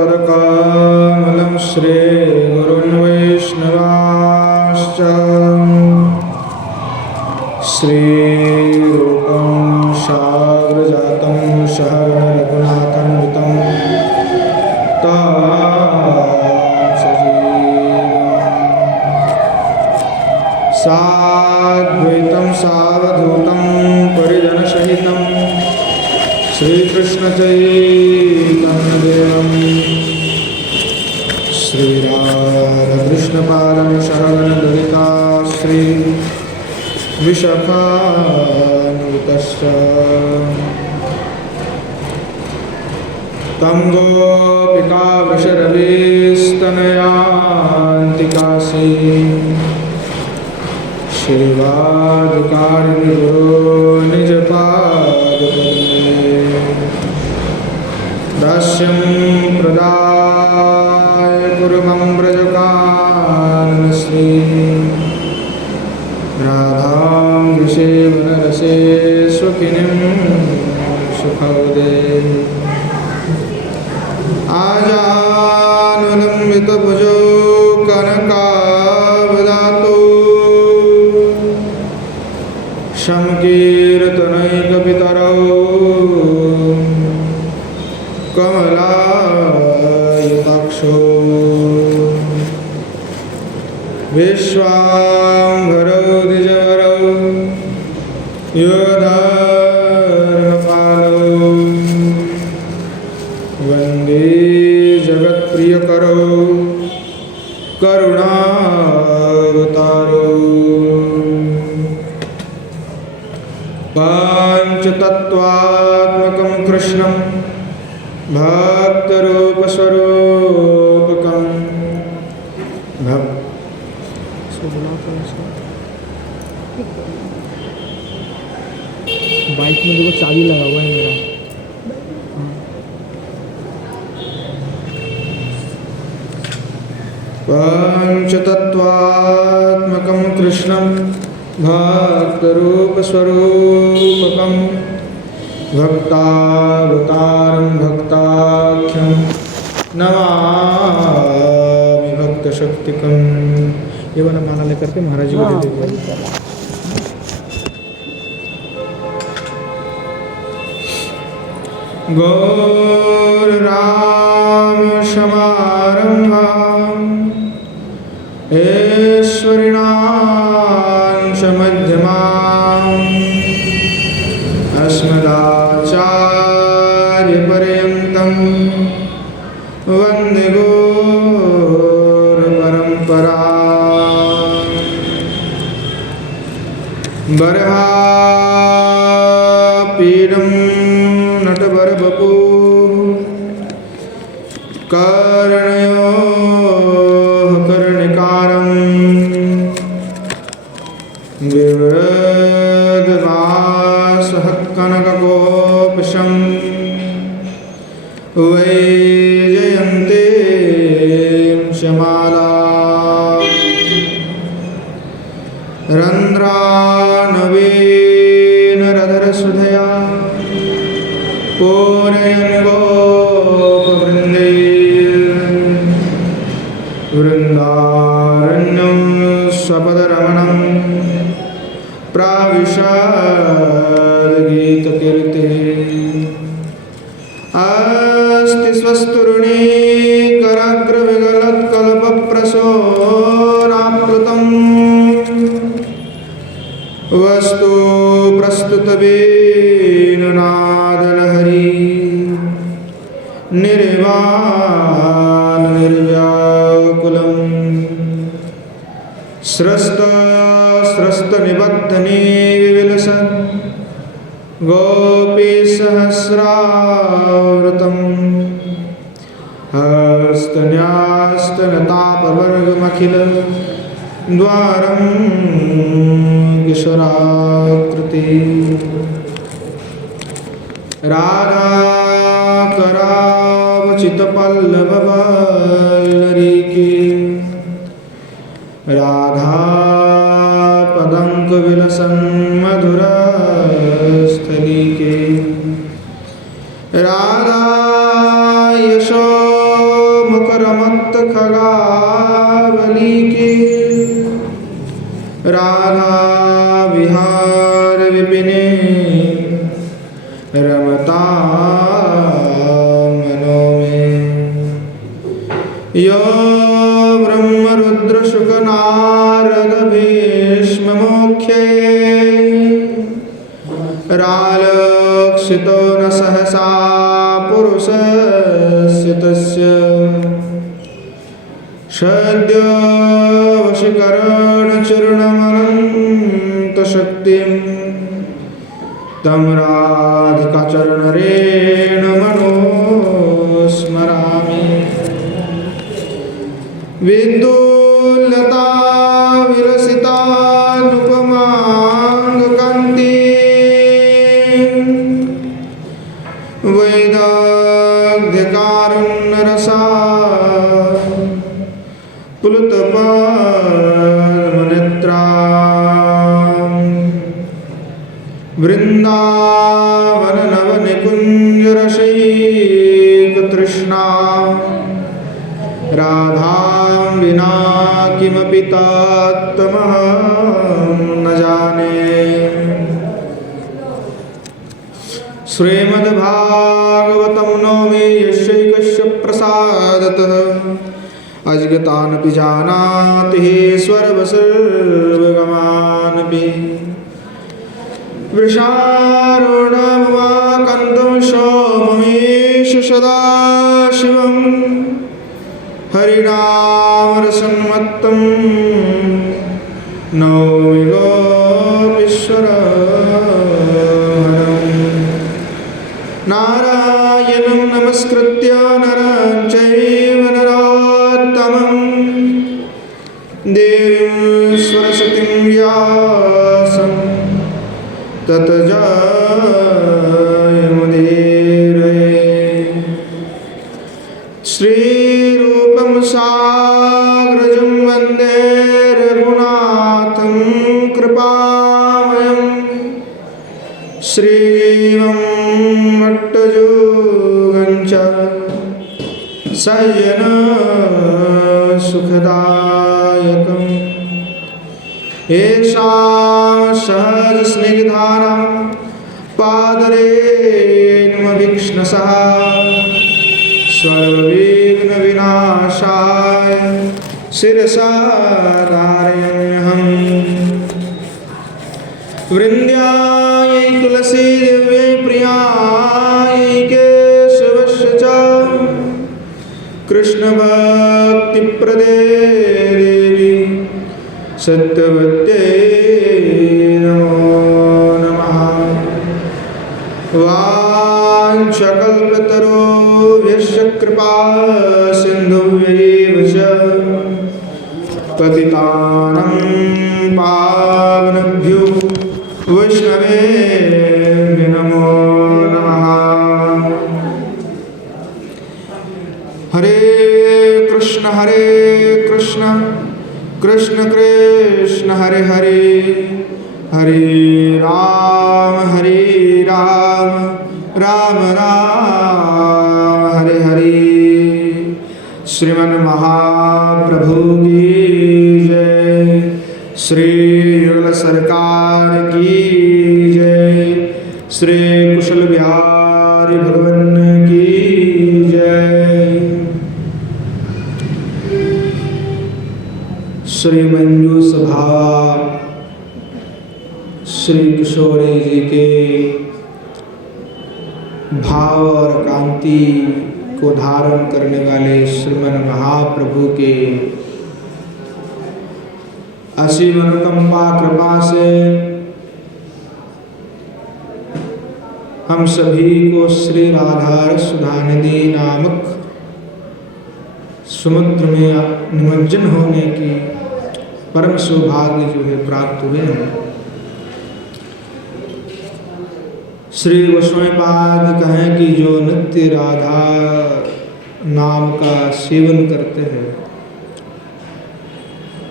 पदकमलं श्रीगुरुन् वैष्णवांश्च श्रीरूपं साग्रजातं सहगण रघुनाथान्वितं साद्वैतं सावधूतं परिजनसहितं श्रीकृष्णचैतन्यदेवं श्रीराधाकृष्णपादं सहगणललिता श्रीविशाखान्वितश्च तं गोपिका वृषरवेस्तनयान्तिकासि श्रीवादकारिणि गुरो निजपादपद्मे दास्यं प्रदाय कुर्मं व्रजकाननश्री राधां विषेवनरसे स्वकिनीं सुखौदे आजानुलम्बितभुजौ कनकावदातो संकीर्तनैकपितरौ कमलायताक्षो विश्वाम्भरौ द्विजवरौ युगधर्मपालौ वन्दे जगत्प्रियकरौ करुणावतारौ पंचतत्वात्मकं कृष्णं भक्तरूपस्वरूपकं बाइक में देखो चाबी लगा हुआ है मेरा। पंचतत्वात्मकं कृष्णं भक्तरूपस्वरूपकं भक्तावतारं भक्ताख्यं नमामि भक्तशक्तिकं। ये वाला माला लेकर के महाराज जी को दे दीजिए। गौरराम समारम्भां ऐश्वर्याणां च मध्यमाम् अस्मदाचार्यपर्यन्तं वन्दे गुरुपरम्पराम्। बर्हापीडं नटवरवपु कर्णयोः कर्णिकारं विवृधवासः कनककोपशं वैजयन्तीं शमाला रन्ध्रानवीनरधरसुधया पूरयन् गोपवृन्दै वृन्दारण्यं स्वपदरमणं प्राविशद्गीतकीर्तिः। अस्ति स्वस्तुरुणीकराग्रविगलत्कल्पप्रसोनाप्लुतं वस्तु प्रस्तुतवेणुनादलहरी निर्वाणनिर्व्याकुलं स्रस्तनिबद्धनिविलसत् गोपीसहस्रावृतं हस्तन्यास्तनतापवर्गमखिल द्वारं किशोराकृति राधाकरावचितपल्लववल्लरीके राधा पदङ्कविलसन् मधुरस्थलीके राधा यशो खगावली के राधा विहार विपिने रमता मनो में यो ब्रह्मरुद्र शुक नारद भीष्म मोक्षे रालक्षितो न सहसा पुरुषस्य तस्य सद्य वशीकरणचूर्णमनन्तशक्तिं तं राधिकाचरणरेण मनोस्मरामि विद्युल्लता विलसितानुपमाङ्गकान्ति वैदग्ध्यकारुण्यरसा पुलुतपद्मनेत्रा वृन्दावन नवनिकुञ्जरसैकतृष्णा राधां विना किमपि तत्त्वमहं न जाने। श्रीमद्भागवतं नौमि यस्यैकस्य प्रसादतः अजगतानपि जानाति सर्वगमानपि वृषारूढमुमाकन्तं सौममेश सदाशिवं हरिनामरसन्मत्तं नौमि गोपीश्वरहरं नारायणं नमस्कृत्य नरं चैव नरोत्तमं देवीं सरस्वतीं व्यासं ततो जयमुदीरये। श्रीरूपं साग्रजं वन्दे रघुनाथं कृपामयं श्रीजीवं मट्टजोगं च सय्यन सुखदायकम् येषां सहज स्निग्धानां पादरेणुमभीक्ष्णसः सर्वविघ्नविनाशाय शिरसा धारयाम्यहम्। वृन्द्यायै तुलसी दिव्यै प्रियायै केशवस्य च कृष्णभक्तिप्रदे देवी सत्यवत्यै नमो नमः। वाञ्छकल्पतरुभ्यश्च कृपा सिन्धुभ्यैव च पतितानं पावनेभ्यो वैष्णवेभ्यो नमो नमः। हरे कृष्ण कृष्ण कृष्ण हरे हरे हरे राम राम राम हरे हरे। श्रीमन महाप्रभु की जय। श्री युगल सरकार की जय। श्री कुशल बिहारी भगवान की जय। श्री मंजू सभा श्री किशोरी जी के भाव और कांति को धारण करने वाले श्रीमन महाप्रभु के असीम अनुकंपा कृपा से हम सभी को श्री राधा सुधानिधि नामक समुद्र में निमज्जन होने की परम सौभाग्य जो है प्राप्त हुए हैं। श्री गोस्वामीपाद कहें कि जो नित्य राधा नाम का सेवन करते हैं,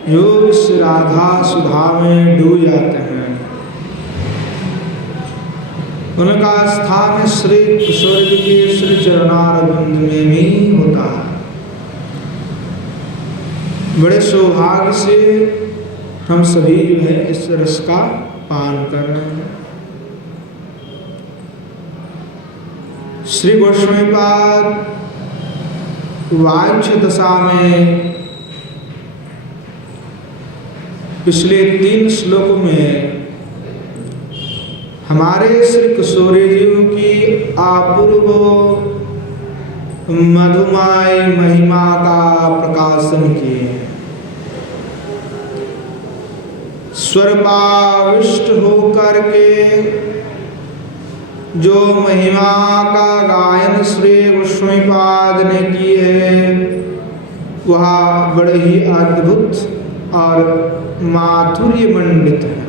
जो इस राधा सुधा में डूब जाते हैं, उनका स्थान श्री किशोर जी के श्री चरणारविंद में ही होता है। बड़े सौभाग्य से हम सभी जो है इस रस का पान कर रहे हैं। श्री गोस्वामीपाद वांछ्य दशा में पिछले 3 श्लोकों में हमारे श्री किशोरी जीव की अपूर्व मधुमय महिमा का प्रकाशन किए हैं। स्वरूपाविष्ट होकर के जो महिमा का गायन श्री गोस्वामीपाद ने की है वह बड़े ही अद्भुत और माधुर्य मंडित है।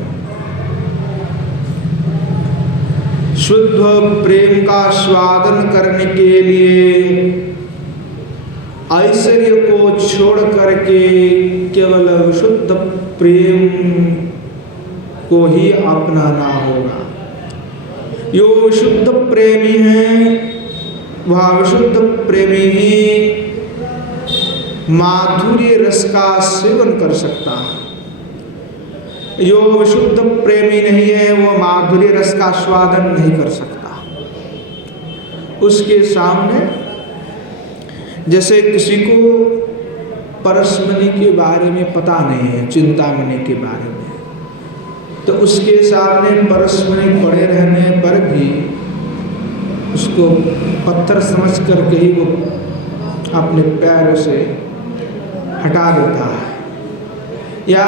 शुद्ध प्रेम का स्वादन करने के लिए ऐश्वर्य को छोड़ करके केवल विशुद्ध प्रेम को ही अपनाना होगा। जो विशुद्ध प्रेमी है वह विशुद्ध प्रेमी ही माधुर्य रस का सेवन कर सकता है। जो विशुद्ध प्रेमी नहीं है वो माधुर्य रस का स्वादन नहीं कर सकता। उसके सामने जैसे किसी को परसमणि के बारे में पता नहीं है, चिंतामणि के बारे में, तो उसके सामने परसमणि पड़े रहने पर भी उसको पत्थर समझ करके ही वो अपने पैरों से हटा देता है, या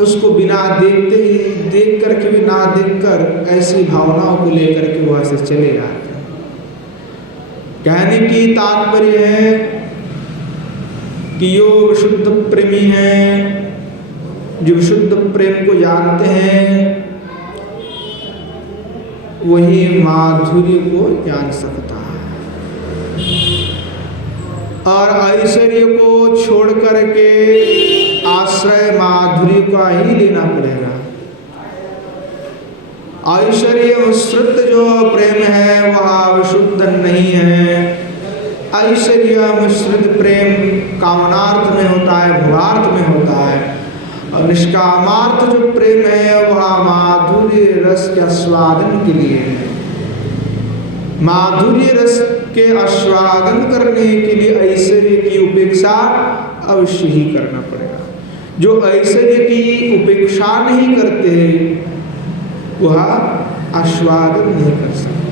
उसको बिना देखते ही देख करके भी ना देखकर ऐसी भावनाओं को लेकर के वहां से चले जाते हैं। कहने की तात्पर्य है कि जो विशुद्ध प्रेमी है, जो विशुद्ध प्रेम को जानते हैं, वही माधुर्य को जान सकता है। और ऐश्वर्य को छोड़ करके आश्रय माधुर्य का ही लेना पड़ेगा। ऐश्वर्य मिश्रित जो प्रेम है वह विशुद्ध नहीं है। ऐश्वर्य मिश्रित प्रेम कामनार्थ में होता है, भोगार्थ में होता है, और निष्कामार्थ जो प्रेम है वह माधुर्य रस के आस्वादन के लिए है। माधुर्य रस के आस्वादन करने के लिए ऐश्वर्य की उपेक्षा अवश्य ही करना पड़ेगा। जो ऐश्वर्य की उपेक्षा नहीं करते वह आस्वादन नहीं कर सकते।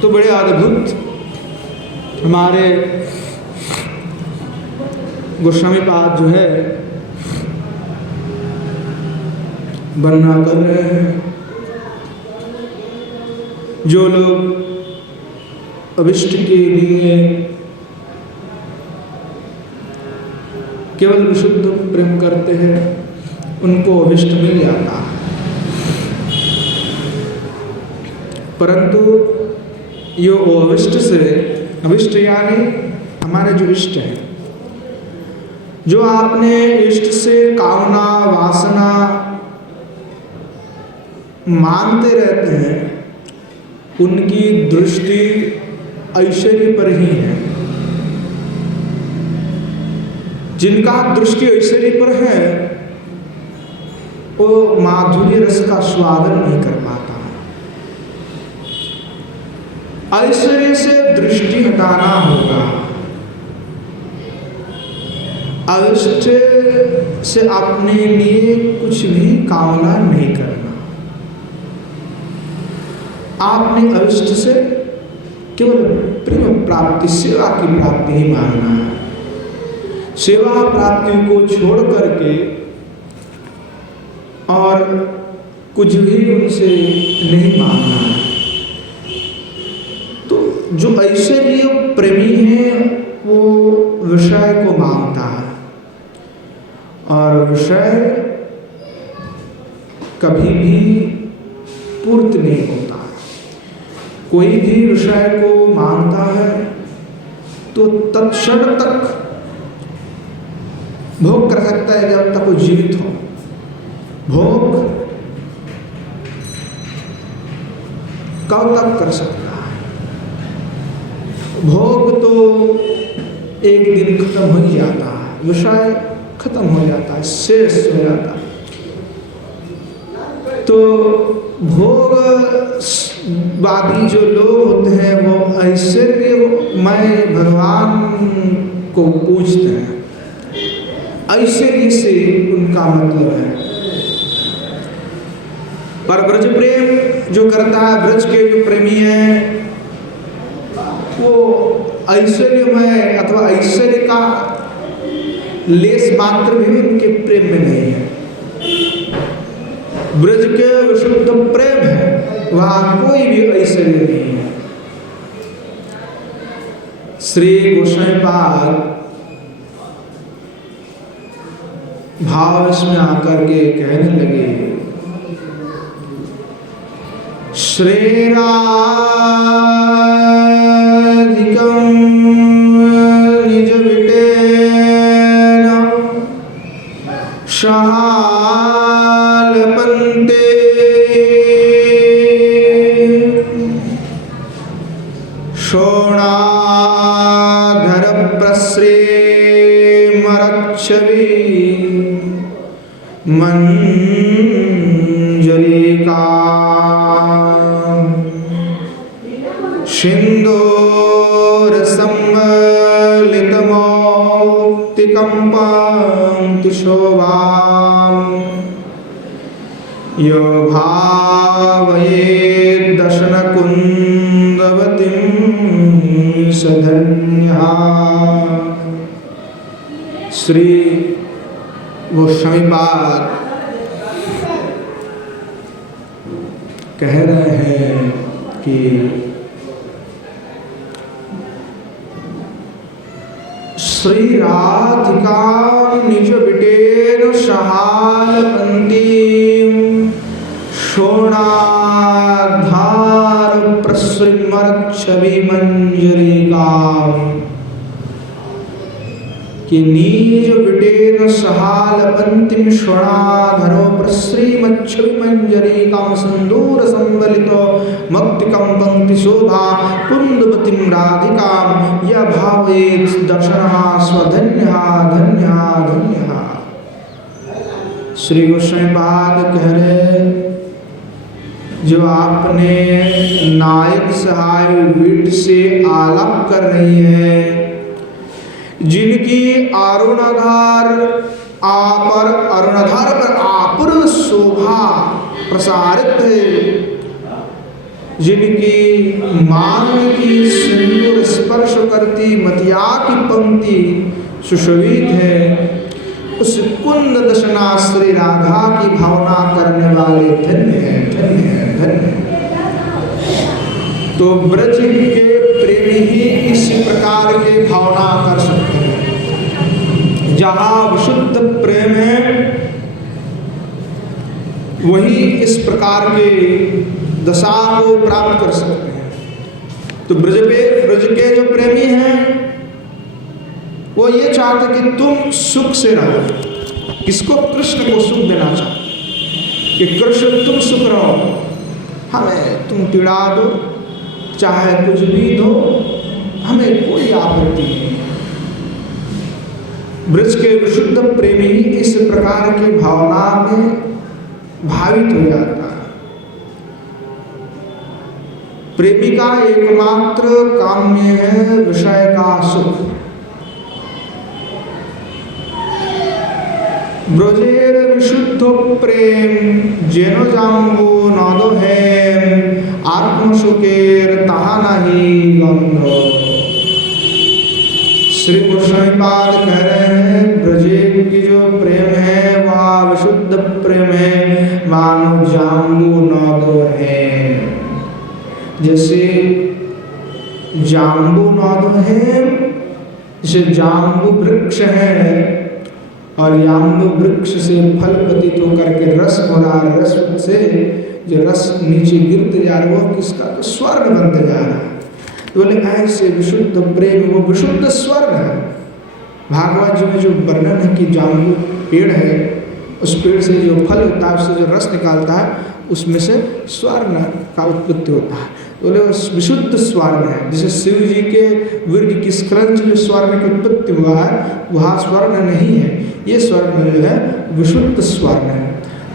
तो बड़े अद्भुत हमारे गोस्वामीपाद जो है वर्णना कर रहे हैं। जो लोग अभिष्ट के लिए केवल विशुद्ध प्रेम करते हैं उनको अभिष्ट मिल जाता है, परंतु यो अभिष्ट से, अभिष्ट यानी हमारे जो इष्ट है, जो आपने इष्ट से कामना वासना मानते रहते हैं, उनकी दृष्टि ऐश्वर्य पर ही है। जिनका दृष्टि ऐश्वर्य पर है वो माधुर्य रस का स्वादन नहीं कर पाता। ऐश्वर्य से दृष्टि हटाना होगा। ऐश्वर्य से अपने लिए कुछ भी कामना नहीं करना। आपने अविष्ट से केवल प्रेम प्राप्ति, सेवा की प्राप्ति ही मानना है। सेवा प्राप्ति को छोड़ करके और कुछ भी उनसे नहीं मानना है। तो जो ऐश्वर्य प्रेमी है वो विषय को मांगता है, और विषय कभी भी पूर्ति नहीं होता। कोई भी विषय को मांगता है तो तत्क्षण तक भोग कर सकता है जब तक वो जीवित हो। भोग कब तक कर सकता है? भोग तो एक दिन खत्म हो ही जाता है, विषय खत्म हो जाता है, शेष हो जाता है। तो भोगवादी जो लोग होते हैं वो ऐश्वर्यमय भगवान को पूजते हैं, ऐश्वर्य से उनका मतलब है। पर ब्रज प्रेम जो करता है, ब्रज के जो प्रेमी है, वो ऐश्वर्यमय अथवा ऐश्वर्य का लेस मात्र भी उनके प्रेम में नहीं है। ब्रज के विशुद्ध प्रेम है, वहां कोई भी ऐश्वर्य नहीं है। श्री गोसाईपाद भाव में आकर के कहने लगे, श्रेराधिकं निज विटेन शहालपन्ते शोणाधर प्रश्रेमरच्छवि मंजरिका सिंदूर सम्मिलितमौक्तिकम्पं शोभां यो भावयेत् दशनकुन्दवतीं स धन्यः। श्री गोस्वामीपाद कह रहे हैं कि श्री राधिका निज विटेन शहालपन्तीं शोणाधार प्रसृमरच्छवि मंजरिकां कि निज विटेन सहालपन्तीं शोणाधरो प्रसृमच्छवि मंजरिकां सिन्दूर संवलितो मक्तिकम्पं शोभा कुन्दवतीं राधिकां य भावयेत् दर्शनः स्वधन्यः धन्यः धन्यः। श्री गोस्वामीपाद कह रहे, जो आपने नायक सहाय वीट से आलाप कर रही है, जिनकी अरुणाधार पर अपूर्व शोभा प्रसारित है, जिनकी मांग की सिंदूर स्पर्श करती मतिया की पंक्ति सुशोभित है, उस कुंद दशना श्री राधा की भावना करने वाले धन्य है, धन्य है, धन्य है। तो ब्रज के प्रेमी ही इस प्रकार के भावना कर सकते हैं। जहाँ विशुद्ध प्रेम है, वही इस प्रकार के दशा को प्राप्त कर सकते हैं। तो ब्रज के जो प्रेमी हैं, वो ये चाहते कि तुम सुख से रहो। किसको? कृष्ण को सुख देना चाहते कि कृष्ण तुम सुख रहो, हमें तुम पीड़ा दो, चाहे कुछ भी दो, हमें कोई आपत्ति नहीं। ब्रज के विशुद्ध प्रेमी इस प्रकार की भावना में भावित हो जाता है। प्रेमी का एकमात्र काम्य है विषय का सुख। ब्रजेर विशुद्ध प्रेम जेनो जाम्बो नादो है आत्मसुखेर तहा नहीं गंध। श्री गोस्वामीपाद कह रहे हैं, ब्रजेर की जो प्रेम है वह विशुद्ध प्रेम है, मानो जाम्बू नादो है। जैसे जाम्बू नादो है, जैसे जाम्बू वृक्ष है और जाम्बू वृक्ष से फल पतित होकर के रस हो रहा है, रस से जो रस नीचे गिरते जा रहा है वो किसका? तो स्वर्ण बनते जा रहा है। तो बोले ऐसे विशुद्ध प्रेम वो विशुद्ध स्वर्ण है। भागवत जी में जो वर्णन है कि जाम्बू पेड़ है, उस पेड़ से जो फल होता है, उससे जो रस निकालता है, उसमें से स्वर्ण का उत्पत्ति होता है। बोले वो विशुद्ध स्वर्ण है। जैसे शिव जी के वीर्य की स्क्रंच जो स्वर्ण की उत्पत्ति हुआ है वहाँ स्वर्ण नहीं है, ये स्वर्ण जो है विशुद्ध स्वर्ण है।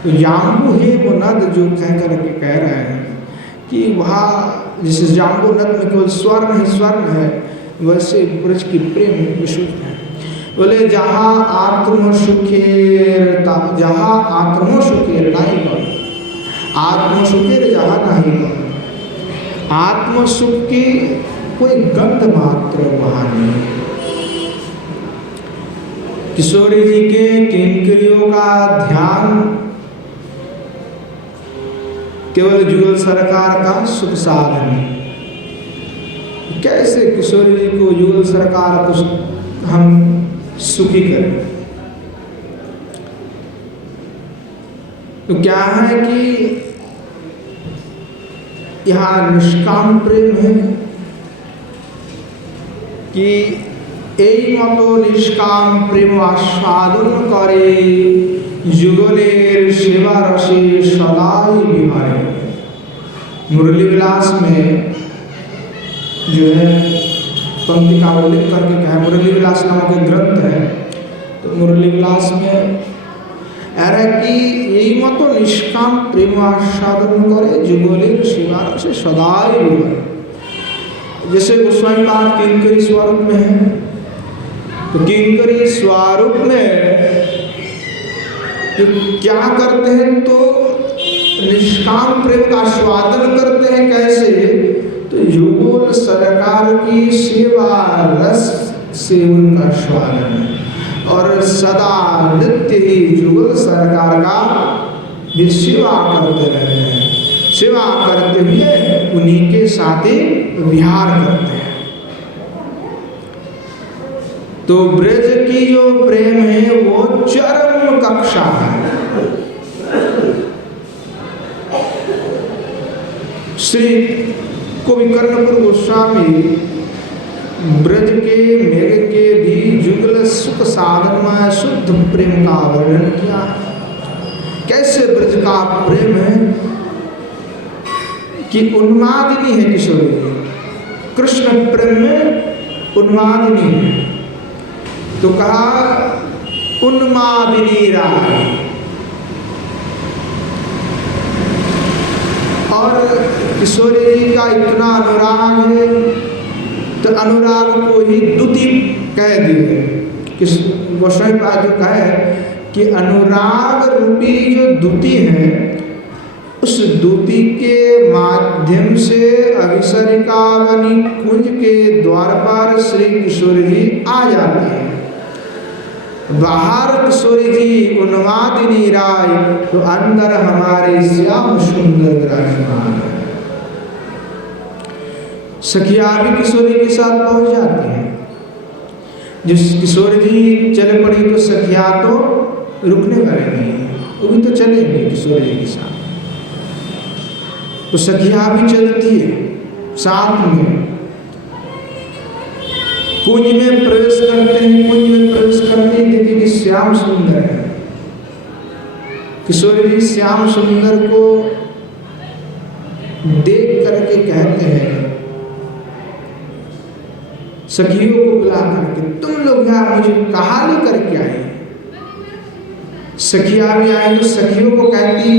तो जाम्बू है वो नद जो कह करके कह रहे हैं कि वहाँ जैसे जाम्बू नद में केवल स्वर्ण ही स्वर्ण है, वैसे ब्रज की प्रेम विशुद्ध है। बोले जहाँ आत्म सुखेर नहीं बन, आत्म सुखेर जहाँ नहीं बन, आत्म सुख की कोई गंध मात्र वहाँ नहीं। किशोरी जी के किंकरियों का ध्यान केवल जुगल सरकार का सुख साधन है। कैसे किशोरी जी को जुगल सरकार को हम सुखी करें? तो क्या है कि यहाँ निष्काम प्रेम है कि এই মতো নিষ্কাম প্রেম আস্বাদন করে যুগলের সেবা রসে সদাই বিহারে। मुरली विलास में जो है पंक्ति का उल्लेख करके कहा, मुरली विलास नामक एक ग्रंथ है, तो मुरली विलास में এরা কি এই মতো নিষ্কাম প্রেম আস্বাদন করে যুগলের সেবা রসে সদাই বিহারে। जैसे गोस्वामी पाद किंकरी स्वरूप में है, तो किंकरी स्वरूप में तो क्या करते हैं, तो निष्काम प्रेम का आस्वादन करते हैं। कैसे? तो युगल सरकार की सेवा रस से उनका आस्वादन है और सदा नित्य ही युगल सरकार का भी सेवा करते रहते हैं। सेवा करते हुए उन्हीं के साथ ही विहार करते हैं। तो ब्रज की जो प्रेम है वो चरम कक्षा है। श्री कवि कर्णपुर गोस्वामी ब्रज के मेघ के भी जुगल सुख साधन में शुद्ध प्रेम का वर्णन किया। कैसे ब्रज का प्रेम है कि उन्मादिनी है किशोरी, कृष्ण प्रेम में उन्मादिनी है। तो कहा उन्मादिनी राय। और किशोरी जी का इतना अनुराग है, तो अनुराग को ही द्युति कह दिए। गोस्वामी पाद जो कहे कि अनुराग रूपी जो द्युति है, उस द्युति के माध्यम से अभिसरिका बनी कुंज के द्वार पर श्री किशोरी जी आ जाते हैं। बाहर किशोरी जी उन्मादिनी राय, तो अंदर हमारे श्याम सुंदर विराजमान है। सखिया भी किशोरी के साथ पहुंच जाती हैं। जिस किशोरी जी चले पड़ी तो सखिया तो रुकने वाले नहीं, वो भी तो चलेंगे किशोरी जी के साथ। तो सखिया भी चलती है साथ में। कुंज में प्रवेश करते हैं, कुंज में प्रवेश करते ही देखिए कि श्याम सुंदर है। किशोरी जी श्याम सुंदर को देख करके कहते हैं सखियों को बुला करके, तुम लोग यहाँ मुझे कहाँ लेकर के आए? सखिया भी आई तो सखियों को कहती,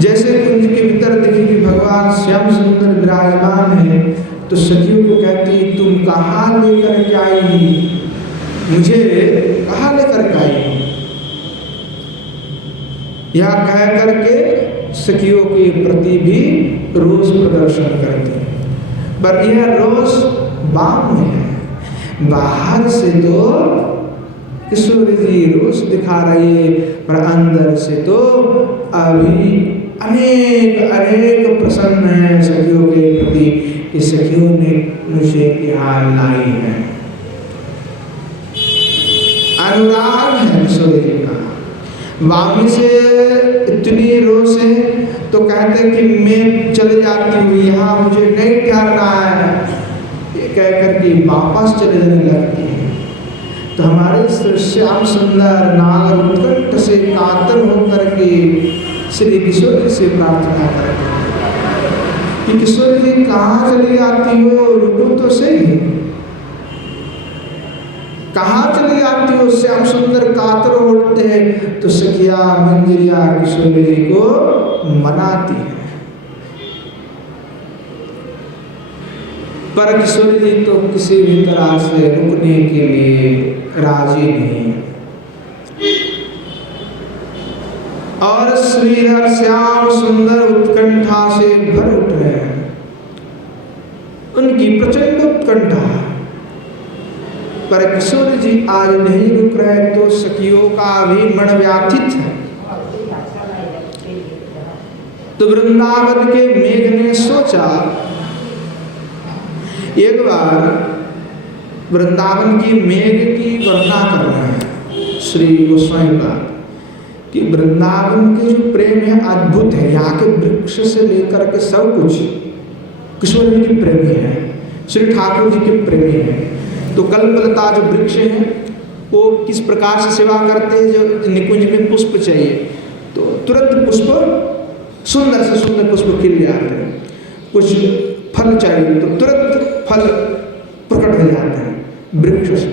जैसे कुंज के भीतर देखी कि भगवान श्याम सुंदर विराजमान है, तो सखियों को कहती तुम कहाँ लेकर के आई, मुझे कहाँ लेकर के आई? यह कह करके सखियों के प्रति भी रोष प्रदर्शन करती है। पर यह रोष बाम है, बाहर से तो किशोरी जी रोष दिखा रही है, पर अंदर से तो अभी अनेक अनेक प्रसन्न है सखियों के प्रति कि सखियों ने मुझे यहाँ लाई है। अनुराग है किशोरी जी का। वामी से इतनी रोष है तो कहते हैं कि मैं चले जाती हूँ, यहाँ मुझे नहीं ठहरना है, ये कहकर के वापस चले जाने लगती है। तो हमारे श्याम सुंदर नाग उत्कंठ से कातर होकर के श्री किशोरी से प्रार्थना करते हैं कि किशोरी जी कहाँ चली जाती हो, रुको तो सही, कहाँ चली जाती हो। श्याम सुंदर कातर उठते हैं तो सखिया मंजरिया किशोरी जी को मनाती है, पर किशोरी जी तो किसी भी तरह से रुकने के लिए राजी नहीं है। और श्रीधर श्याम सुंदर उत्कंठा से भर उठ रहे हैं, उनकी प्रचंड उत्कंठा, पर किशोरी जी आज नहीं रुक रहे तो सखियों का भी मन व्याथित है। तो वृंदावन के मेघ ने सोचा, एक बार वृंदावन की मेघ की वर्णना कर रहे हैं श्री गोस्वामी का कि वृंदावन के जो प्रेम है अद्भुत है। यहाँ के वृक्ष से लेकर के सब कुछ किशोर जी के प्रेमी है, श्री ठाकुर जी के प्रेमी है। तो कल्पलता जो वृक्ष है वो किस प्रकार से सेवा करते हैं, जो निकुंज में पुष्प चाहिए तो तुरंत पुष्प सुंदर से सुंदर पुष्प खिल जाते हैं, कुछ फल चाहिए तो तुरंत फल प्रकट हो जाते हैं वृक्ष से।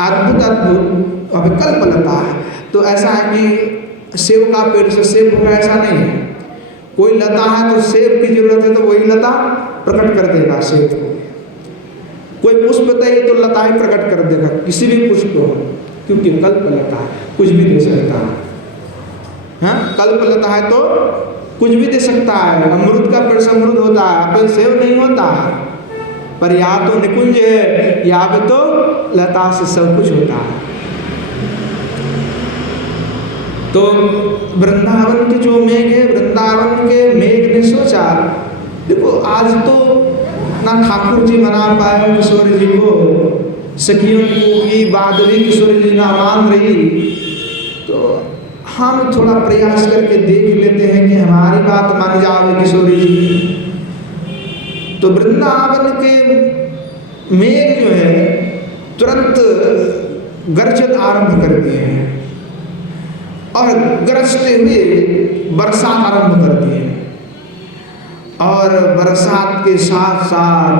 अद्भुत अद्भुत अब कल्पलता है। तो ऐसा है कि सेब का पेड़ से सेब होगा ऐसा नहीं है, कोई लता है तो सेब की जरूरत है तो वही लता प्रकट कर देगा सेब को, कोई पुष्प चाहिए तो लता ही प्रकट कर देगा किसी भी पुष्प को, क्योंकि कल्पलता है, कुछ भी दे सकता है। हाँ, कल्पलता है तो कुछ भी दे सकता है। अमरूद का पेड़ से अमरूद होता है, एप्पल सेब नहीं होता है, पर यहाँ तो निकुंज है, यहाँ पे तो लता से सब कुछ होता है। तो वृंदावन के जो मेघ है, वृंदावन के मेघ ने सोचा, देखो आज तो ना ठाकुर जी मना पाए किशोरी जी को, सखियों की बात भी किशोरी जी ना मान रही, तो हम थोड़ा प्रयास करके देख लेते हैं कि हमारी बात मान जाओगे किशोरी जी। तो वृंदावन के मेघ जो है तुरंत गर्जन आरंभ कर दिए हैं और गरजते हुए बरसात आरंभ कर दिए हैं, और बरसात के साथ साथ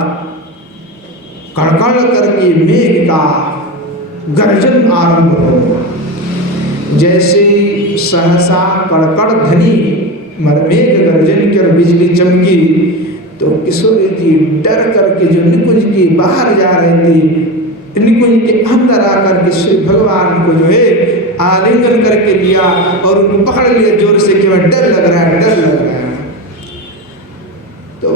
कड़कड़ करके मेघ का गर्जन आरंभ हो। जैसे सहसा कड़कड़ ध्वनि मेघ गर्जन कर बिजली चमकी, तो किशोरी जी डर करके जो निकुंज की बाहर जा रही थी, निकुंज के अंदर आकर के श्री भगवान को जो है आलिंगन करके लिया और उनको पकड़ लिया जोर से कि मैं डर लग रहा है, डर लग रहा है। तो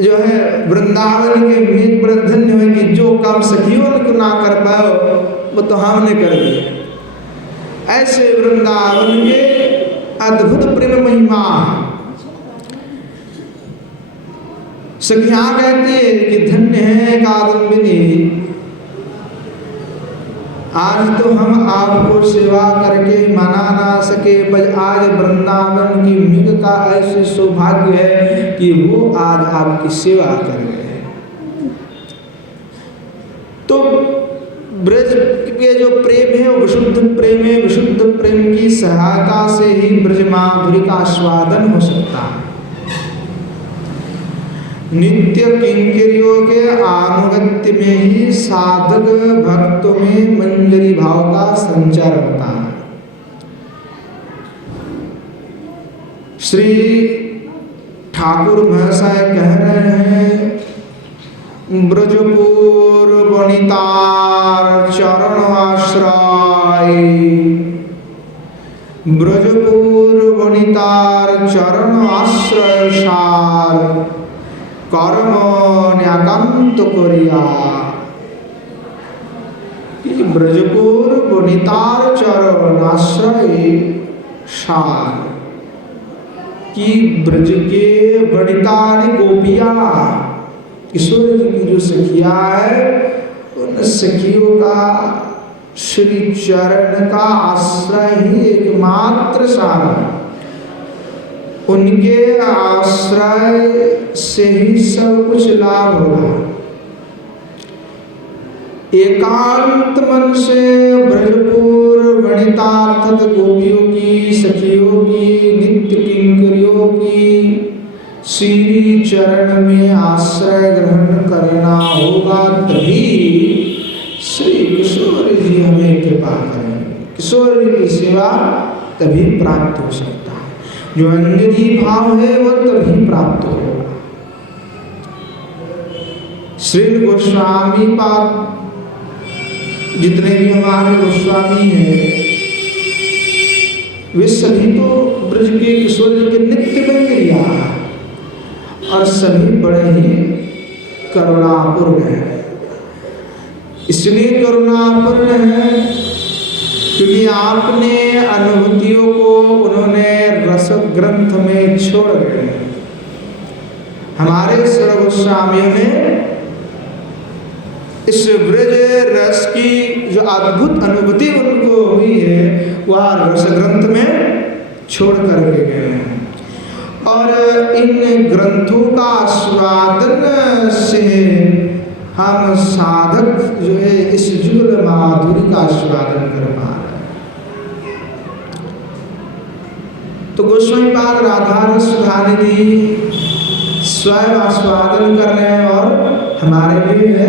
जो है वृंदावन के मेघ पर धन्य है कि जो काम सखियों को ना कर पाओ वो तो हमने कर दिया। ऐसे वृंदावन के अद्भुत प्रेम महिमा सखियां कहती है कि धन्य है कादम्बिनी, आज तो हम आपको सेवा करके मना ना सके, पर आज वृंदावन की मेघ का ऐसे सौभाग्य है कि वो आज आपकी सेवा कर रहे हैं। तो ब्रज के जो प्रेम है वो विशुद्ध प्रेम है, विशुद्ध प्रेम की सहायता से ही ब्रज माधुरी का आस्वादन हो सकता है। नित्य किंकरियों के अनुगत्य में ही साधक भक्तों में मंजरी भाव का संचार होता है। श्री ठाकुर महाशय कह रहे हैं, ब्रजपुर वनितार चरण आश्रय, ब्रजपुर वनितार चरण आश्रय सार कर्म न्याकांत करिया। कि ब्रजपुर वनितार चरण आश्रय सार, कि ब्रज के वनितानी गोपिया किशोर जी की जो सखिया है, उन सखियों का श्री चरण का आश्रय ही एकमात्र सार है। उनके आश्रय से ही सब कुछ लाभ होगा। एकांत मन से ब्रजपुर वनितार्थत गोपियों की, सखियों की, नित्य किंकरियों की श्री चरण में आश्रय ग्रहण करना होगा, तभी श्री किशोर जी हमें कृपा करेंगे। किशोर जी की सेवा तभी प्राप्त हो सकता है, जो अंजनी भाव है वो तभी प्राप्त होगा। श्री गोस्वामी पाद जितने भी हमारे गोस्वामी हैं, वे सभी तो ब्रज के किशोर जी के नित्य बंदरिया और सभी बड़े ही करुणापूर्ण हैं। इसलिए करुणापूर्ण है क्योंकि आपने अनुभूतियों को उन्होंने रस ग्रंथ में छोड़ गए। हमारे सर्व गोस्वामियों ने इस ब्रज रस की जो अद्भुत अनुभूति उनको हुई है, वह रस ग्रंथ में छोड़ करके गए हैं। और इन ग्रंथों का आस्वादन से हम साधक जो है इस जुगल माधुरी का आस्वादन कर पा रहे हैं। तो गोस्वामी पाद राधा रस सुधानिधि स्वयं आस्वादन कर रहे हैं और हमारे लिए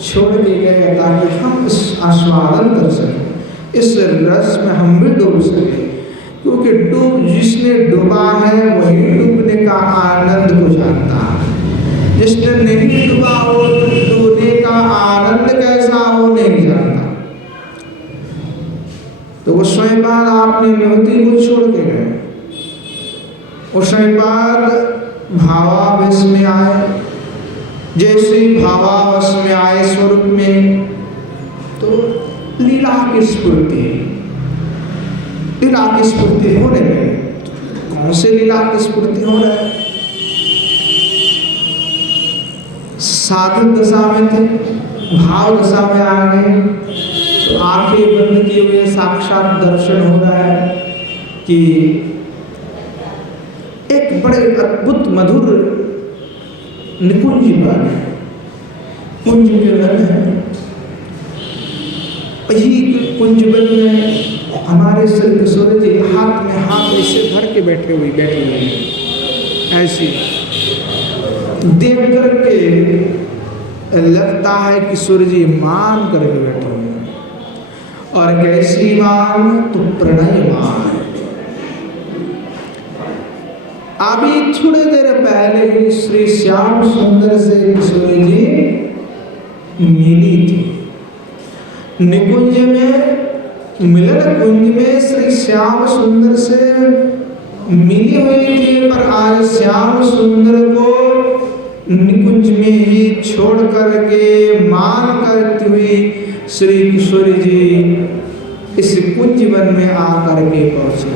छोड़ के गए ताकि हम इस आस्वादन कर सकें, इस रस में हम भी डूब सकें। क्योंकि डूब जिसने डूबा है वही डूबने का आनंद को जानता है, जिसने नहीं डूबा वो डूबने का आनंद कैसा हो नहीं जानता। तो वो स्वयं बाद आपने अनुभूति को छोड़ के गए, वो स्वयं बाद भावावेश में आए। जैसे भावावेश में आए स्वरूप में, तो लीला की स्फूर्ति होने लगी। कौन से लीला की स्फूर्ति हो रहा है? साधक दशा में थे, भाव दशा में आ गए तो आंखें बंद किए हुए साक्षात दर्शन हो रहा है कि एक बड़े अद्भुत मधुर निकुंज बन है, कुंज के वन है। वही कुंज वन में हमारे श्री किशोर जी हाथ में हाथ ऐसे धर के बैठे हुए हैं। ऐसी देख करके लगता है किशोर जी मान करके बैठे हुए हैं। और कैसी मान? तो प्रणय मान। अभी थोड़ी देर पहले ही श्री श्याम सुंदर से किशोर जी मिली थी। निकुंज में मिलन कुंज में श्री श्याम सुंदर से मिली हुई थी, पर आज श्याम सुंदर को निकुंज में ही छोड़ करके मान करती हुई श्री किशोर जी इस कुंज वन में आकर के पहुंचे।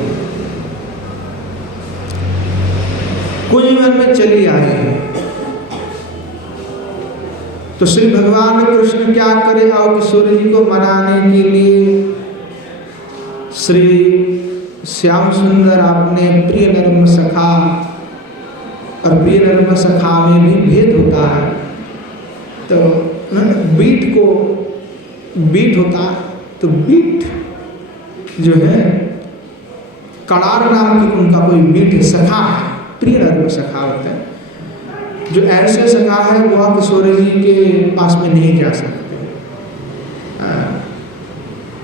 कुंज वन में चली आई तो श्री भगवान कृष्ण क्या करे, और किशोर जी को मनाने के लिए श्री श्याम सुंदर अपने प्रिय नर्म सखा, और प्रिय नर्म सखा में भी भेद होता है, तो बीट होता है, तो बीट जो है कड़ार नाम की उनका कोई बीट सखा है, प्रिय नर्म सखा होता है। जो ऐसे सखा है वह किशोर जी के पास में नहीं जा सकते।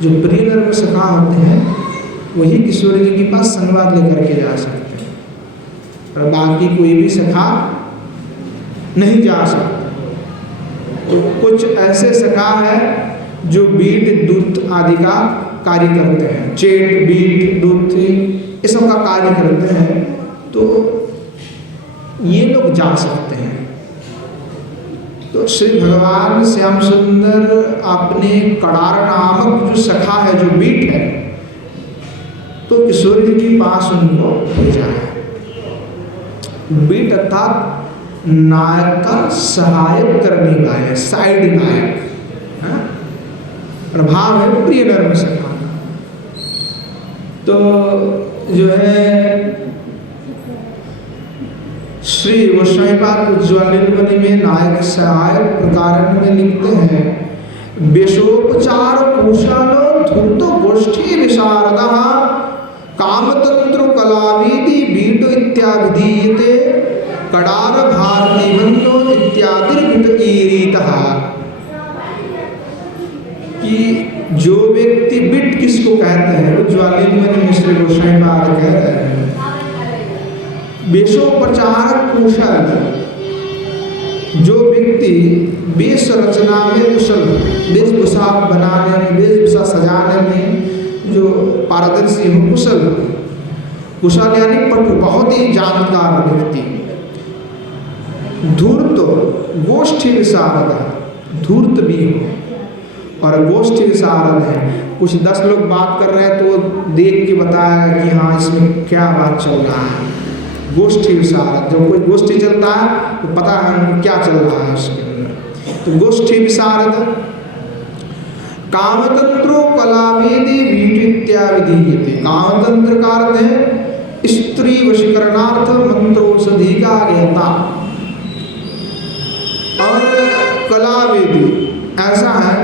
जो प्रिय नर्म सखा होते हैं वही किशोर जी के पास संवाद लेकर के जा सकते हैं, और बाकी कोई भी सखा नहीं जा सकता। तो कुछ ऐसे सखा है जो बीट दूत आदि का कार्य करते हैं, चेट बीट दूत ये सब का कार्य करते हैं, तो ये लोग जा सकते हैं। तो श्री भगवान श्याम सुंदर अपने कड़ार नामक जो सखा है, जो बीट है, तो किशोर जी के पास उनको भेजा है। बीट अर्थात नायक का सहायक करने का है, साइड नायक, प्रभाव है प्रिय नर्म सखा। तो जो है श्री गोस्वामी पाद उज्ज्वल नीलमणि में नायक सहायक प्रकार में लिखते हैं, वेशोपचार कुशलो धूर्त गोष्ठी विशारदः कामतंत्र कलाविधि बीट इत्याभिधीयते कड़ार भारती बंधो इत्यादि कि जो व्यक्ति बिट किसको कहते हैं, वो ज्वालिनी मिश्र गोस्वामी पाद कह रहे हैं, वेशोपचार कुशल, जो व्यक्ति वेश रचना में कुशल, वेशभूषा बनाने में, वेशभूषा सजाने में जो पारदर्शी हो, कुशल यानी पटु, बहुत ही जानकार व्यक्ति। धूर्त गोष्ठी विशारद, धूर्त भी हो और गोष्ठी विशारद है। कुछ 10 लोग बात कर रहे हैं तो देख के बताएगा कि हाँ इसमें क्या बात चल रहा है। गोष्ठी विशारद, जब कोई गोष्ठी चलता है तो पता है क्या चल रहा है उसके अंदर। तो गोष्ठी विशारद, कामतंत्रो कलावेदी वीटित्याविधीयते। कामतंत्र का अर्थ है स्त्री वशीकरणार्थ मंत्रोषधि का ज्ञाता। और कलावेदी ऐसा है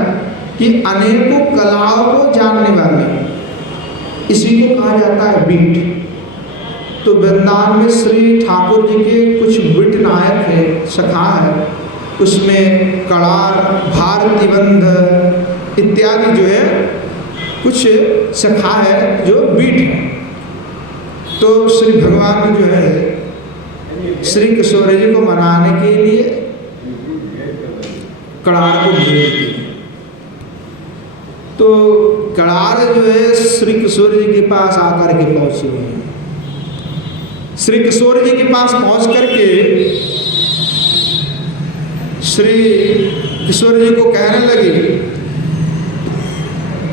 कि अनेकों कलाओं को जानने वाले, इसी को कहा जाता है बीट। तो वृंदावन में श्री ठाकुर जी के कुछ बिट नायक है, सखा है, उसमें कड़ार, भारती बंध इत्यादि जो है कुछ सखा है जो बीट है। तो श्री भगवान ने जो है श्री किशोर जी को मनाने के लिए कड़ार को भेज दिए। तो कड़ार जो है श्री किशोर जी के पास आकर के पहुंची हुई है। श्री किशोर जी के पास पहुंच करके श्री किशोर जी को कहने लगी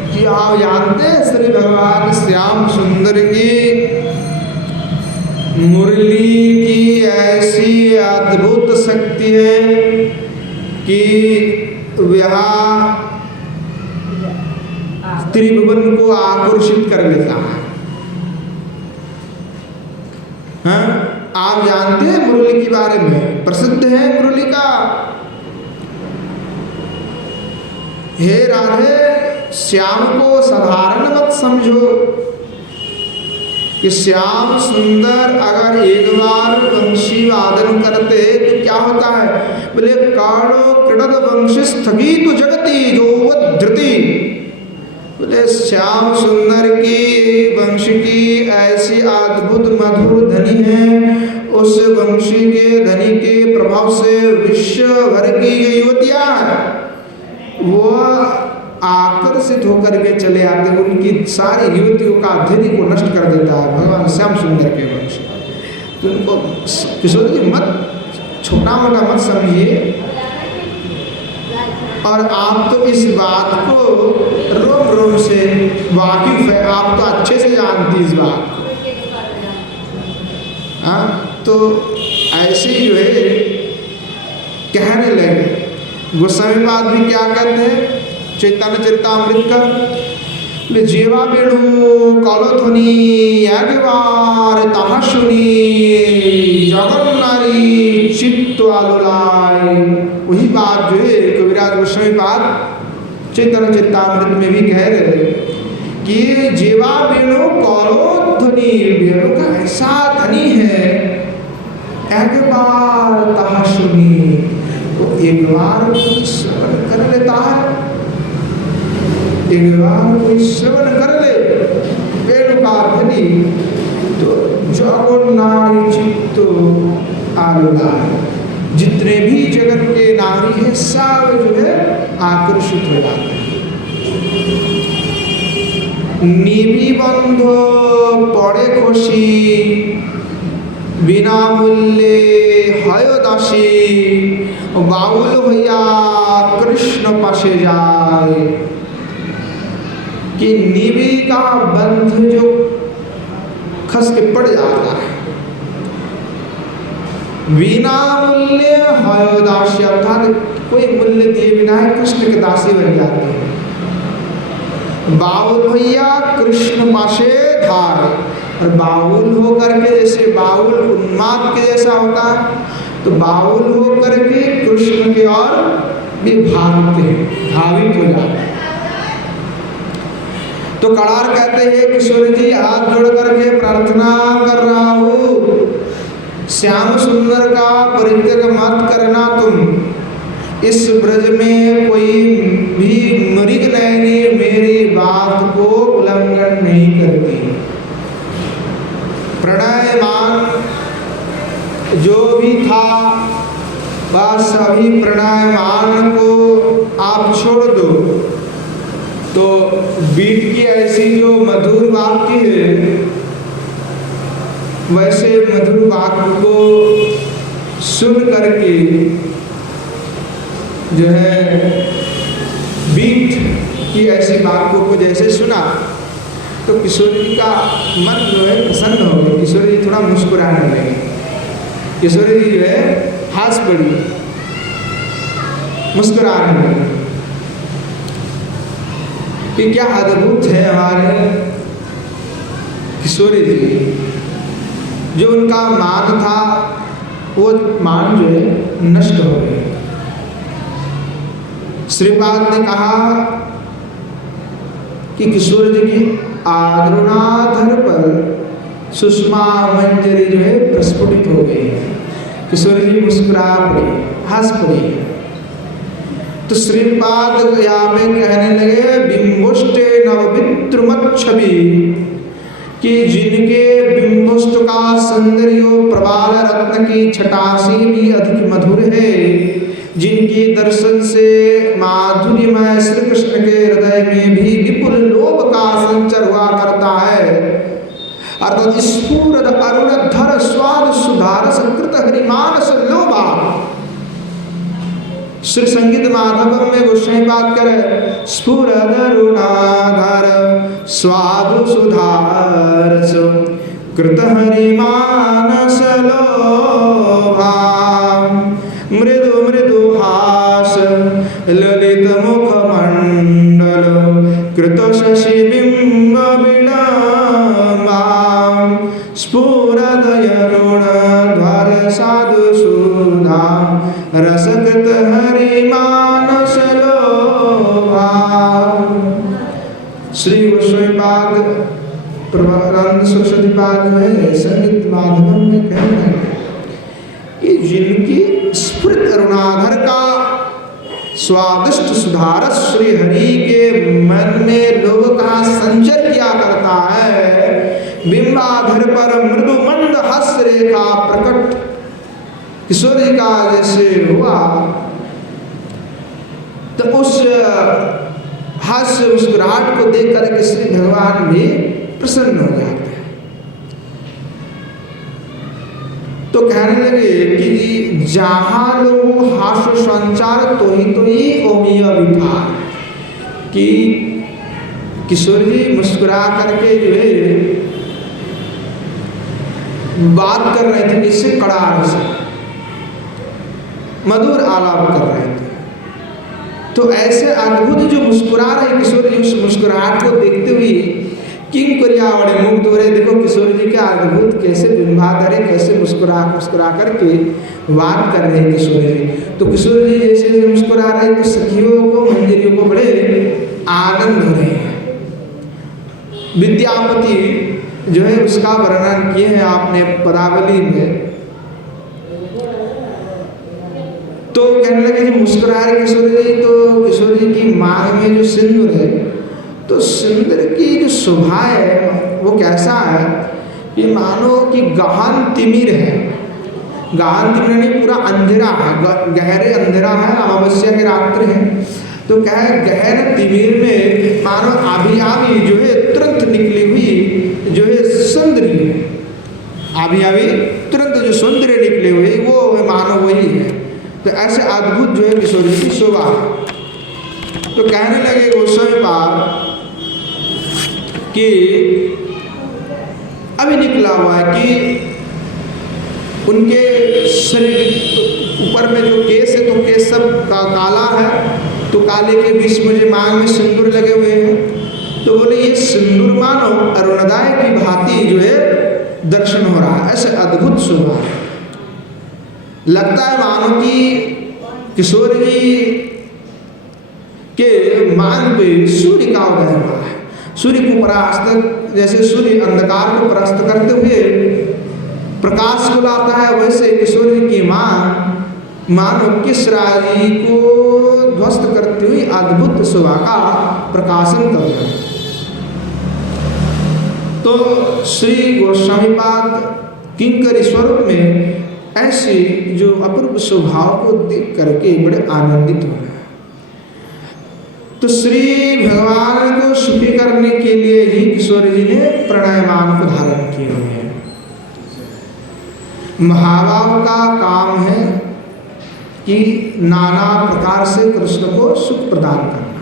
कि आप जानते हैं श्री भगवान श्याम सुंदर की मुरली की ऐसी अद्भुत शक्ति है कि वह त्रिभुवन को आकर्षित कर लेता है। हाँ? आप जानते हैं मुरली के बारे में, प्रसिद्ध है मुरली का। हे राधे, श्याम को साधारण मत समझो कि श्याम सुंदर अगर एक बार वंशी वादन करते तो क्या होता है, बोले काड़ो क्रीडद वंशी स्थगित जगती जो धृति। बोले श्याम सुंदर की वंशी की ऐसी अद्भुत मधुर ध्वनि है, उस वंशी के ध्वनि के प्रभाव से विश्व भर की युवतियां वो आकर्षित होकर के चले आते हैं, उनकी सारी युवतियों का धैर्य को नष्ट कर देता है भगवान श्याम सुंदर के वंश। तो उनको किशोर जी मत छोटा मोटा मत समझिए। और आप तो इस बात को रोम रोम से वाकिफ है, आप तो अच्छे से जानती इस बात को। हाँ, तो ऐसे ही जो है कहने लगे। गोस्वामी पाद भी क्या कहते हैं चैतन्य चरितामृत का, जीवा बेणु कलध्वनि यागवार ताहा सुनी जगन नारी चित्त आलोलाय। वही बात जो है कविराज गोस्वामी पाद चैतन्य चरितामृत में भी कह रहे कि जीवा बेणु कलध्वनि, बेणु का ऐसा ध्वनि है, एक बार ताहा सुनी, तो एक बार श्रवण कर लेता है, एक बार कोई श्रवण कर ले वेणु का ध्वनि तो जगन नारी चित्त आलोलाय। जितने भी जगत के नारी है सब जो है आकर्षित हो जाते हैं। निबंध पड़े खुशी बिना मूल्य हय दासी, बाउल भैया कृष्ण पासे जाए। कि निबी का बंध जो खस के पड़ जाता है, बिना मूल्य हय दासी, अर्थात कोई मूल्य दिए बिना है कृष्ण के दासी बन जाते हैं। बाउल भैया कृष्ण पासे धार, और बाउल होकर के जैसे बाउल उन्माद के जैसा होता है, तो बाउल होकर के कृष्ण के ओर भी भागते हैं, धावित हो जाते हैं। तो कड़ार कहते हैं किशोर जी हाथ जोड़ करके प्रार्थना कर रहा हूँ, श्याम सुंदर का परित्याग मत करना तुम। इस ब्रज में कोई भी मृग नयनी मेरी बात को उल्लंघन नहीं करती। प्रणयमान जो भी था वह सभी प्रणयमान को आप छोड़ दो। तो बीट की ऐसी जो मधुर वाक्य है, वैसे मधुर वाक्य को सुन करके जो है बीट की ऐसी वाक्यों को जैसे सुना तो किशोर जी का मन जो है प्रसन्न हो गया। किशोर जी थोड़ा मुस्कुराने लगे। किशोर जी जो है हंस पड़ी, मुस्कुराने लगे कि क्या अद्भुत है हमारे किशोर जी। जो उनका मान था वो मान जो है नष्ट हो गया। श्रीपाद ने कहा कि किशोर जी की आद्रुणाधर पर सुषमा मंजरी जो है प्रस्फुटित हो गई। किशोर जी मुस्कुरा पड़ी, हंस पड़ी। तो श्रीपाद यहाँ में कहने लगे बिंबुष्टे नवविद्रुमत छवि कि जिनके बिंबुष्ट का सौंदर्य प्रबाल रत्न की छटासी भी अधिक मधुर है, जिनकी दर्शन से माधुर्यमय श्री कृष्ण के हृदय में भी विपुल लोभ का संचार हुआ करता है। अर्थात स्फुरद अरुणधर स्वाद सुधारस कृत हरिमानस लोभा। श्री संगीत माधवम में गोस्वामी बात करे स्फुरद अरुणाधर स्वाद सुधारस कृत हरिमानस लोभा। मृदु मृदु हास ललित मुख मंडल कृत शशि बिंब विडंबा। स्फुरद अरुणधर साधु सुधा रसकृत हरिमानस लोभा। श्री गोस्वामीपाद प्रभानंद सरस्वती पाद में संगीत माधवम में कहना है कि जिनकी स्फुरित अरुणाधर का स्वादिष्ट सुधारस श्री हरि के मन में लोभ का संचर किया करता है, बिंबाधर पर मृदु मंद हास्य रेखा प्रकट किशोर जी का जैसे हुआ, तो उस हास्य मुस्कुराहट को देख कर श्री भगवान भी प्रसन्न हो जाते हैं। तो कहने लगे कि जहां लोग हास्य संचार तो ही ओमीय विभाग कि किशोर जी मुस्कुरा करके जो है बात कर रहे थे, इससे कड़ार से मधुर आलाप कर रहे थे। तो ऐसे अद्भुत जो मुस्कुरा रहे किशोर जी, उस मुस्कुराहट को देखते हुए किंग करियावड़े मुग्ध हो रहे। देखो किशोर जी के अद्भुत कैसे बिंबाधर है, कैसे मुस्कुरा करके बात कर रहे हैं किशोर जी। तो किशोर जी जैसे जैसे मुस्कुरा रहे तो सखियों को मंजरियों को बड़े आनंद हो रहे हैं। विद्यापति जो है उसका वर्णन किए हैं आपने पदावली में। तो कहने लगे जो मुस्कुरा रहे किशोर जी, तो किशोर जी की मांग में जो सिंदूर है, तो सिंदूर की जो शोभा है वो कैसा है कि मानो कि गहन तिमिर है। गहन तिमिर नहीं, पूरा अंधेरा है, गहरे अंधेरा है, अमावस्या की रात्रि है। तो क्या है, गहन तिमिर में मानो आभी आभी जो है तुरंत निकली हुई जो है सुंदरी है। आभी आभी तुरंत जो सुंदरी निकली हुई वो मानो वही है। तो ऐसे अद्भुत जो है किशोर जी की शोभा। तो कहने लगे गोस्वामीपाद कि अभी निकला हुआ है कि उनके शरीर ऊपर में जो केस है, तो केस सब काला है, तो काले के बीच में जो मांग में सिंदूर लगे हुए हैं। तो बोले ये सिंदूर मानो अरुणोदय की भांति जो है दर्शन हो रहा है। ऐसे अद्भुत शोभा लगता है मानो कि किशोर जी के मांग पे सूर्य का उदय हुआ है। सूर्य को परास्त, जैसे सूर्य अंधकार को परास्त करते हुए प्रकाश को लाता है, वैसे किशोर जी की मानो किसरा जी को ध्वस्त करती हुई अद्भुत शोभा का प्रकाशन कर रहे हैं। तो श्री गोस्वामी पाद किंकरी स्वरूप में ऐसी जो अपूर्व स्वभाव को देख करके बड़े आनंदित हो रहे हैं। तो श्री भगवान को सुखी करने के लिए ही किशोर जी ने प्रणयमान को धारण किए हुए हैं। महाभाव का काम है कि नाना प्रकार से कृष्ण को सुख प्रदान करना।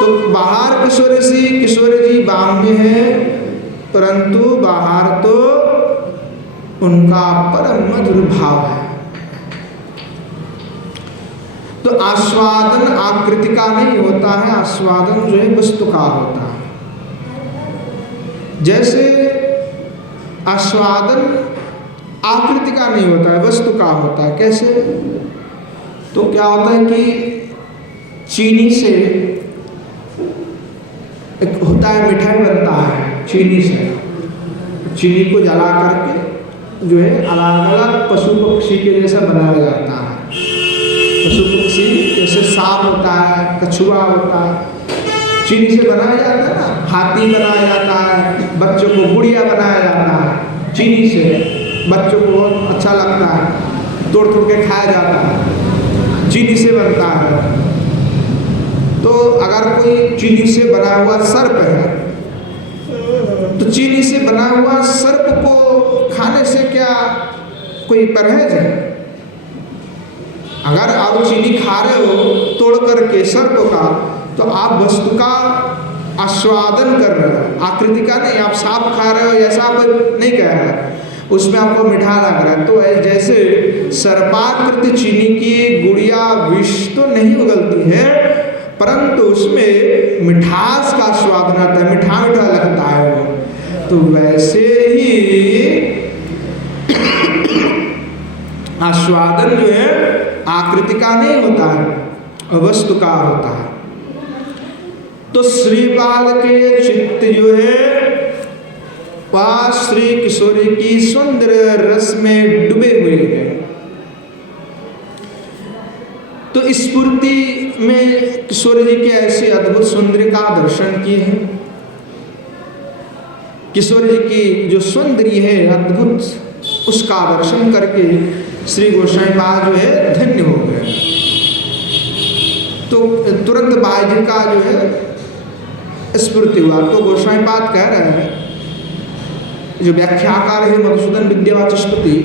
तो बाहर किशोर जी बाम्य है, परंतु बाहर तो उनका परम मधुर भाव है। तो आस्वादन आकृति का नहीं होता है, आस्वादन जो है वस्तु का होता है। जैसे आस्वादन आकृति का नहीं होता है, वस्तु का होता है। कैसे? तो क्या होता है कि चीनी से एक होता है, मिठाई बनता है चीनी से। चीनी को जला करके जो है अलग अलग पशु पक्षी के जैसा बनाया जाता है। पशु पक्षी जैसे सांप होता है, कछुआ होता है, चीनी से बनाया जाता है ना। हाथी बनाया जाता है, बच्चों को गुड़िया बनाया जाता है चीनी से, बच्चों को बहुत अच्छा लगता है, तोड़ तोड़ के खाया जाता है, चीनी से बनता है। तो अगर कोई चीनी से बना हुआ सर्प है, तो चीनी से बना हुआ सर्प को खाने से क्या कोई परहेज है? अगर आप चीनी खा रहे हो तोड़ करके सर्प का, तो आप वस्तु का आस्वादन कर रहे हो, आकृति का नहीं। आप सांप खा रहे हो ऐसा आप नहीं कह रहे, उसमें आपको मीठा लग रहा है। तो जैसे सर्पाकृति चीनी की गुड़िया विष तो नहीं उगलती है, परंतु उसमें मिठास का स्वाद आता है, मीठा मीठा लगता है वो। तो वैसे ही आस्वादन जो है आकृति का नहीं होता है, वस्तु का होता है। तो श्रीपाल के चित्त जो है वह श्री किशोरी की सुंदर रस में डूबे हुए हैं। तो स्फूर्ति में किशोर जी के ऐसी अद्भुत सुंदरी का दर्शन किए हैं। किशोर जी की जो सुंदरी है अद्भुत, उसका दर्शन करके श्री गोसाई पाद जो है धन्य हो गए। तो तुरंत भाई जी का जो है स्फूर्ति हुआ। तो गोसाई पाद कह रहे हैं, जो व्याख्याकार है मधुसूदन विद्यावाचस्पति,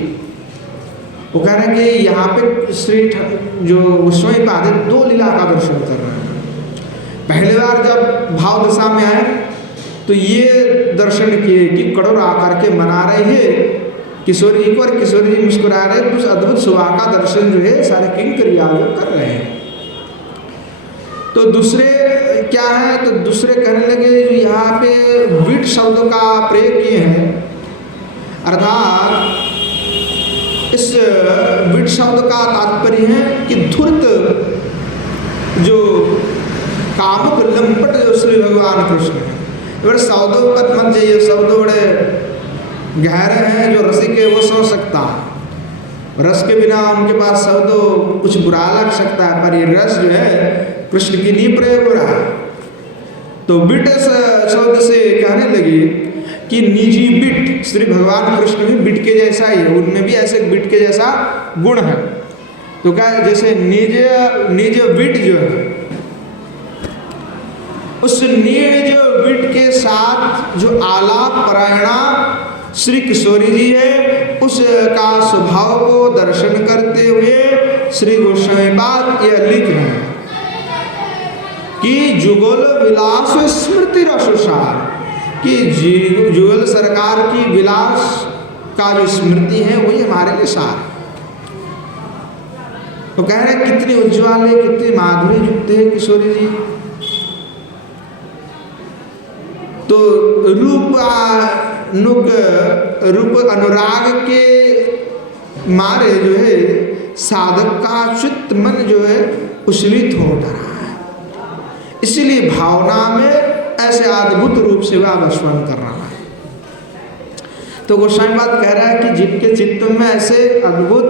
वो कह रहे हैं कि यहाँ पे श्री जो गोस्वामी पाद है दो लीला का दर्शन कर रहे हैं। पहली बार जब भाव दशा में आए तो ये दर्शन किए कि कड़ोर आकर के मना रहे हैं किशोर जी को, और किशोर जी मुस्कुरा रहे हैं। कुछ अद्भुत सुबह का दर्शन जो है सारे किंकरिया कर रहे हैं। तो दूसरे क्या है, तो दूसरे कहने लगे जो यहाँ पे विट शब्द का प्रयोग किए हैं, अर्थात इस विट शब्द का तात्पर्य है कि धूर्त जो कामुक लंपट जो श्री भगवान कृष्ण है। बड़े शब्दों पर मत जाइए, शब्द बड़े गहरे हैं, जो रसिक है वो समझ सकता है। रस के बिना उनके पास शब्द कुछ बुरा लग सकता है, पर ये रस जो है कृष्ण की नहीं प्रयोग हो रहा है। तो बिट शब्द से कहने लगी कि निजी बिट, श्री भगवान कृष्ण भी बिट के जैसा ही है, उनमें भी ऐसे बिट के जैसा गुण है। तो क्या जैसे निज बिट जो है, उस निज बिट के साथ जो आलाप परायणा श्री किशोरी जी है, उसका स्वभाव को दर्शन करते हुए श्री गोस्वामी पाद यह लिख रहे हैं कि जुगल विलास स्मृति रससार, कि जुगल सरकार की विलास का जो स्मृति है वही हमारे लिए सार। तो कह रहे हैं कितने उज्ज्वल है, कितने माधुर्य युक्त है किशोरी जी। तो रूप अनुराग के मारे जो है साधक का चित्त मन जो है उछलित हो रहा है, इसीलिए भावना में ऐसे अद्भुत रूप से वह आस्वादन कर रहा है। तो गोस्वामी पाद कह रहा है कि जिनके चित्त में ऐसे अद्भुत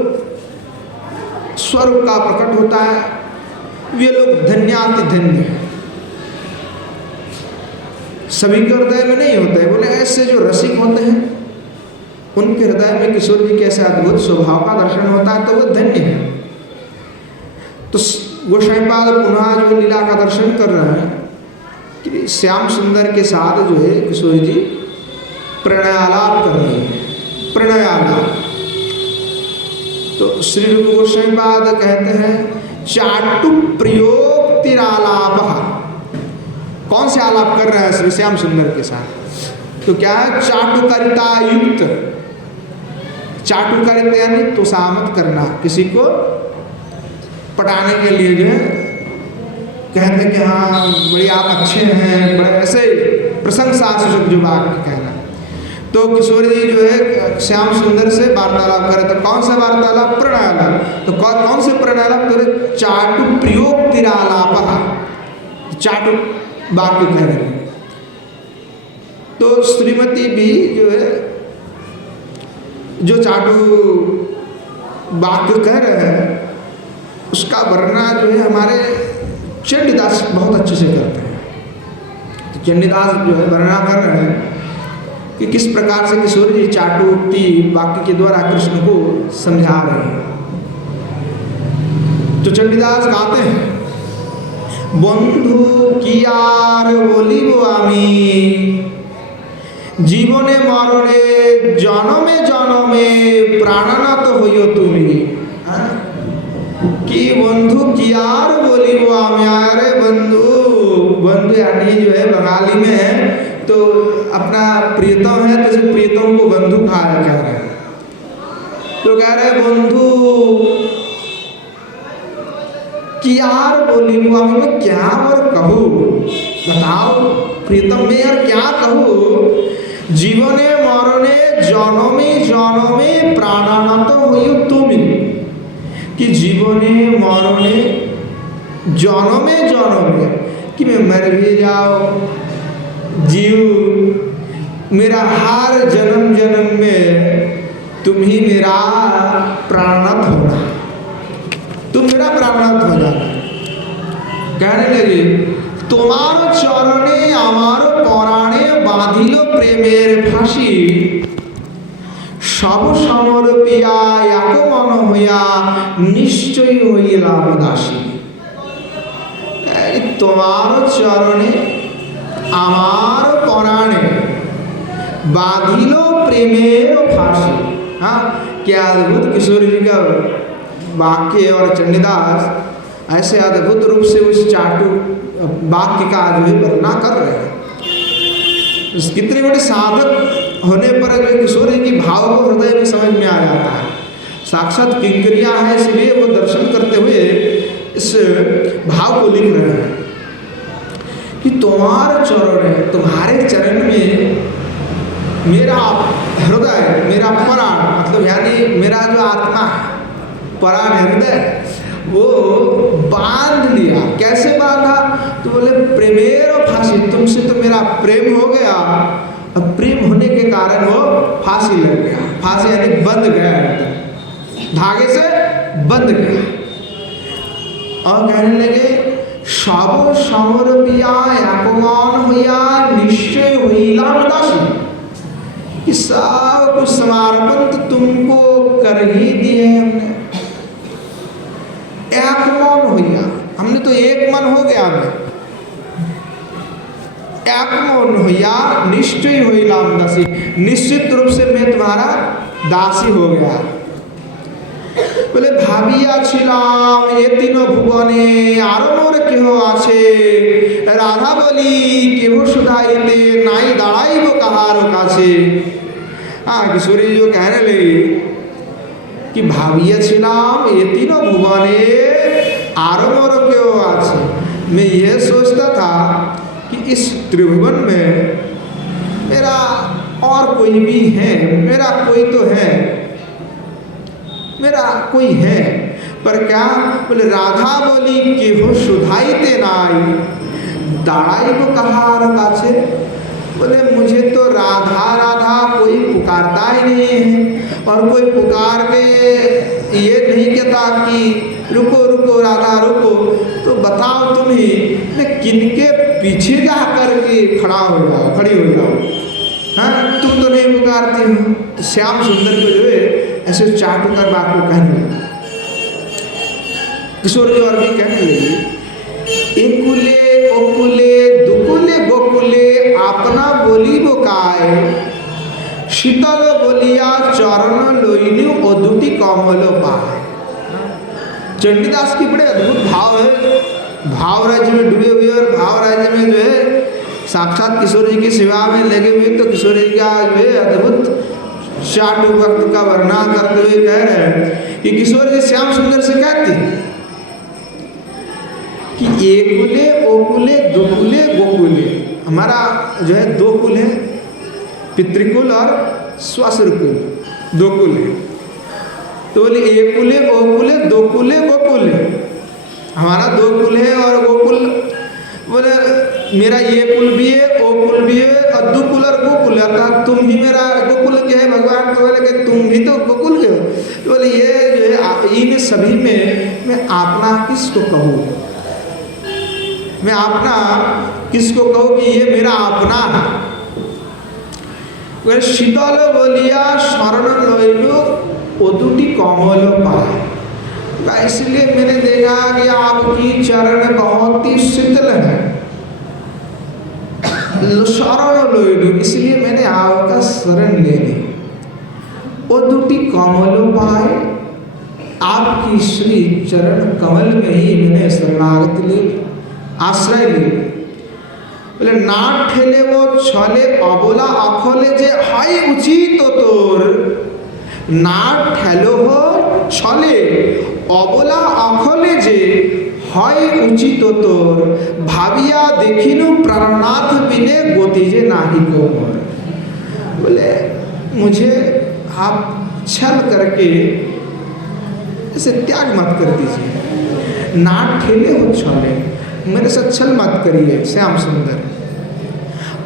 स्वरूप का प्रकट होता है वे लोग धन्याति धन्य हैं। सभी के हृदय में नहीं होते हैं, बोले ऐसे जो रसिक होते हैं उनके हृदय में किशोर जी के ऐसे अद्भुत स्वभाव का दर्शन होता है तो वो धन्य है। तो गोस्वामी पाद पुनः जो लीला का दर्शन कर रहे हैं कि श्याम सुंदर के साथ जो है किशोर जी प्रणयालाप कर रहे हैं, प्रणयालाप। तो श्री रूप गोस्वामी पाद कहते हैं चाटु प्रियोक्तिरालाप। कौन से आलाप कर रहे हैं श्री श्याम सुंदर के साथ? तो क्या है? चाटुकारिता युक्त। चाटुकारिता यानी तुसामत करना, किसी को पटाने के लिए जो है कहते हैं कि हाँ बड़ी आप अच्छे हैं, बड़े ऐसे प्रशंसा सूचक जो वाक्य कहना। तो किशोर जी जो है श्याम सुंदर से वार्तालाप करे। तो कौन सा वार्तालाप? प्रणयालाप। तो कौन से प्रणयालाप? तो चाटु प्रियोक्तिरालाप, चाटु वाक्य कह रहे हैं। तो श्रीमती भी जो है जो चाटु वाक्य कह रहे हैं उसका वर्णना जो है हमारे चंडीदास बहुत अच्छे से करते हैं। तो चंडीदास जो है वर्णना कर रहे हैं कि किस प्रकार से किशोर जी चाटुक्ति वाक्य के द्वारा कृष्ण को समझा रहे हैं। तो चंडीदास गाते हैं बंधु कियार बोलिबो आमी जीवने मरणे जनमे जनमे प्राणनाथ हइयो तुमी। कि बंधु कियार बोलिबो आमी, अरे बंधु, बंधु यानी जो है बंगाली में है तो अपना प्रियतम है तो प्रियतम को बंधु कह रहे हैं। तो कह रहे बंधु कियार बोलिबो आमी, मैं क्या और कहूँ, बताओ प्रियतम में यार क्या कहूँ। जीवने मरणे जनमे जनमे प्राणानाथ हइयो तुमी। कि जीवने मरणे जनमे जनमे, कि मैं मर भी जाओ जीव, मेरा हर जन्म जन्म में तुम ही मेरा प्राणनाथ होना, तुम मेरा प्राणनाथ हो जाना। कहने लगे तुम्हारो चरणे आमारो पराणे बांधिलो प्रेमेर फांसी सब समर्पिया एक मन होया निश्चय हইলাম दासी। तुम्हारो चरणे आमार पराणे बांधिलो प्रेमेर फांसी। हाँ, क्या अद्भुत किशोर जी का वाक्य। और चंडीदास ऐसे अद्भुत रूप से उस चाटु वाक्य का जो है वर्णना कर रहे हैं। कितने बड़े साधक होने पर जो किशोर जी की भाव को हृदय में समझ में आ जाता है। साक्षात किंकरिया है, इसलिए वो दर्शन करते हुए इस भाव को लिख रहे हैं कि तुम्हारे चरण है, तुम्हारे चरण में मेरा हृदय, मेरा प्राण, मतलब यानी मेरा जो आत्मा है, प्राण हृदय, वो बांध लिया। कैसे बांधा? तो बोले प्रेमेर फांसी, तुमसे तो मेरा प्रेम हो गया, अब प्रेम होने के कारण वो फांसी लग गया। फांसी यानी बंध गया, धागे से बंध गया। और कहने लगे सब समर्पिया अपमान हुआ निश्चय हইলাম दासी। कि सब कुछ समर्पण तो तुमको कर ही दिए हमने। एक मन हुआ, हमने तो एक मन हो गया। मैं एक मन हुआ निश्चय हইলাম दासी, निश्चित रूप से मैं तुम्हारा दासी हो गया। बोले भाबिया छिलाम ए तीनों भुवने आरो मोर केह आछे, राधा बोली केह सुधाइते नाई दाड़ाइबो काहारो काछे। हाँ, किशोरी जो कहने लगी कि भाबिया छिलाम ये तीनों भुवने आरो मोर केह आछे। मैं ये सोचता था कि इस त्रिभुवन में मेरा और कोई भी है, मेरा कोई तो है, मेरा कोई है। पर क्या? बोले राधा बोली कि हो सुधाइते नाई दाड़ाई को कहार काछे। बोले मुझे तो राधा राधा कोई पुकार पुकारता ही नहीं है, और कोई पुकार के ये नहीं कहता कि रुको रुको राधा रुको, तो बताओ तुम ही मैं किनके पीछे जा करके खड़ी हो जाओ। हाँ, तुम तो नहीं पुकारती हो। तो श्याम सुंदर को जो है ऐसे चाटू कर बात को कहने लगे। किशोर जी और भी कहने लगे, एकुले ओकुले दुकुले गोकुले अपना बोली बोकाए, शीतल बोलिया चरण लोइनी ओदुटी कमलो पाए। चंडीदास की बड़े अद्भुत भाव है, भाव राज्य में डूबे हुए और भाव राज्य में जो है साक्षात किशोर जी की सेवा में लगे हुए। तो किशोर जी का जो है अद्भुत चाटू भक्त का वर्णन करते हुए कह रहे हैं कि किशोर जी श्याम सुंदर से कहते हैं कि एकुले ओकुले दुकुले गोकुले, हमारा जो है दो कुल है, पितृकुल और स्वासुर कुल, दो कुल है। तो बोले एकुले ओकुले दोकुले गोकुले, हमारा दो कुल है और गोकुल, बोले मेरा ये कुल भी है ओ कुल भी है और दुकुल और गोकुल, अर्थात तुम ही मेरा गोकुल के है भगवान। तो बोले कि तुम भी तो गोकुल के हो। तो बोले ये जो है इन सभी में मैं अपना किसको कहूँ, मैं अपना किसको कहूँ कि ये मेरा अपना है। शीतल बोलिया शरण लोइलो ओदुटी कमल पाए, इसलिए मैंने देखा कि आपकी चरण बहुत ही शीतल है, शरण लोइलो, इसलिए मैंने आपका शरण ले ली। ओदुटी कमल पाए, आपकी श्री चरण कमल में ही मैंने शरणागत ली, आश्रय ली। बोले ना ठेले वो छले अबोला अखले जे हाई उचित तोर, ना ठेलो हो छले अबोला अखले जे हाई उचित तोर, भाविया देखिनु प्राणनाथ बिने गोति जे नाही को मोर। बोले मुझे आप छल करके इसे त्याग मत कर दीजिए, ना ठेले हो छले, मेरे साथ छल मत करिए श्याम सुंदर।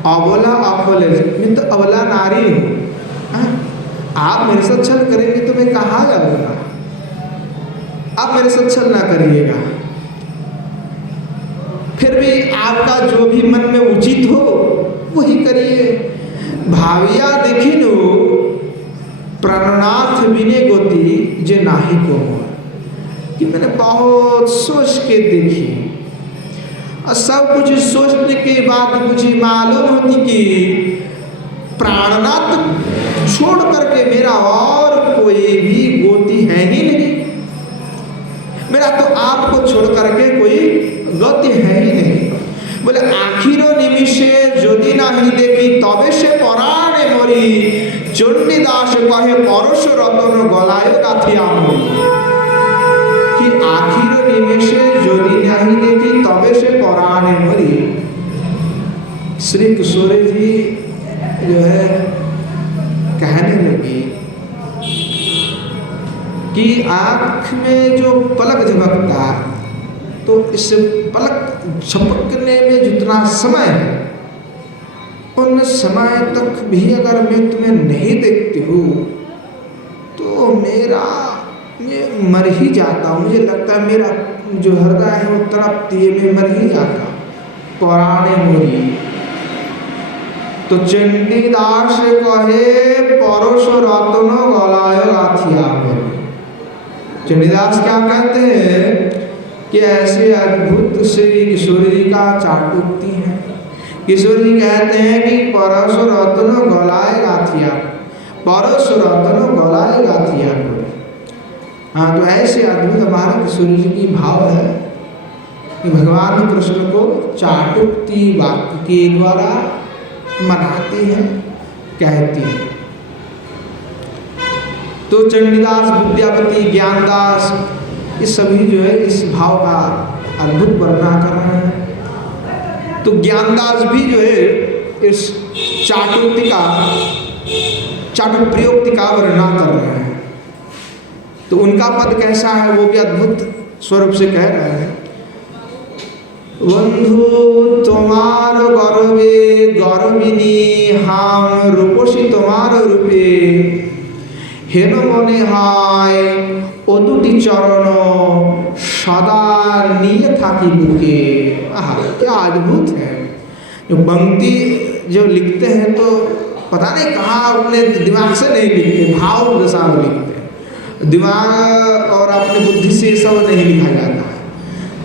अबोला अबोले, मैं तो अबला नारी हूँ, आप मेरे साथ छल करेंगे तो मैं कहाँ जाऊँगा, आप मेरे साथ छल ना करिएगा। फिर भी आपका जो भी मन में उचित हो वही करिए। भाविया देखिनु प्राणनाथ बिने गोती जे नाही को, कि मैंने बहुत सोच के देखी और सब कुछ सोचने के बाद मुझे मालूम होती कि प्राणनाथ छोड़ करके मेरा और कोई भी गोती है ही नहीं, मेरा तो आपको छोड़ करके कोई गति है ही नहीं। बोले आखिरो निमिषे यदि नहीं देखी तबे से पराणे मरी, चंडीदास कहे परश रतन गलाय गाथिया मोरी, कि आखिरो निमिषे यदि नहीं देखी तबे से पराणे मरी। श्री किशोर जी जो है कहने लगी कि आँख में जो पलक झपकता है, तो इस पलक झपकने में जितना समय है, उन समय तक भी अगर मैं तुम्हें नहीं देखती हूँ तो मैं मर ही जाता हूँ। मुझे लगता है मेरा जो हृदय है वो तड़पती है, मैं मर ही जाता पुराने मोरी। तो चंडीदास कहे परोश रत्न गलाय गाथिया मोरी। चंडीदास क्या कहते हैं कि ऐसे अद्भुत श्री किशोर जी का चाटुक्ति है। किशोर जी कहते हैं कि परश रत्न गलाय गाथिया, परश रत्न गलाय गाथिया। हाँ, तो ऐसे अद्भुत हमारे किशोर जी की भाव है कि भगवान कृष्ण को चाटुक्ति वाक्य के द्वारा मनाती है, कहती है। तो चंडीदास, विद्यापति, ज्ञानदास, ये सभी जो है इस भाव का अद्भुत वर्णन कर रहे हैं। तो ज्ञानदास भी जो है इस चाटुक्ति का, चाटुप्रयोक्ति का वर्णन कर रहे हैं। तो उनका पद कैसा है वो भी अद्भुत स्वरूप से कह रहे हैं। बंधु तुम्हार गर्वे गर्विनी, हम रूपसी तुम्हार रूपे, হেন মনে হয় ও দুটি চরণ सदा निये थाकी बुके। आहा, क्या अद्भुत है। जो पंक्ति जो लिखते हैं तो पता नहीं कहाँ अपने दिमाग से नहीं लिखते, भाव दशा में लिखते हैं। दिमाग और अपनी बुद्धि से सब नहीं लिखा जाता है।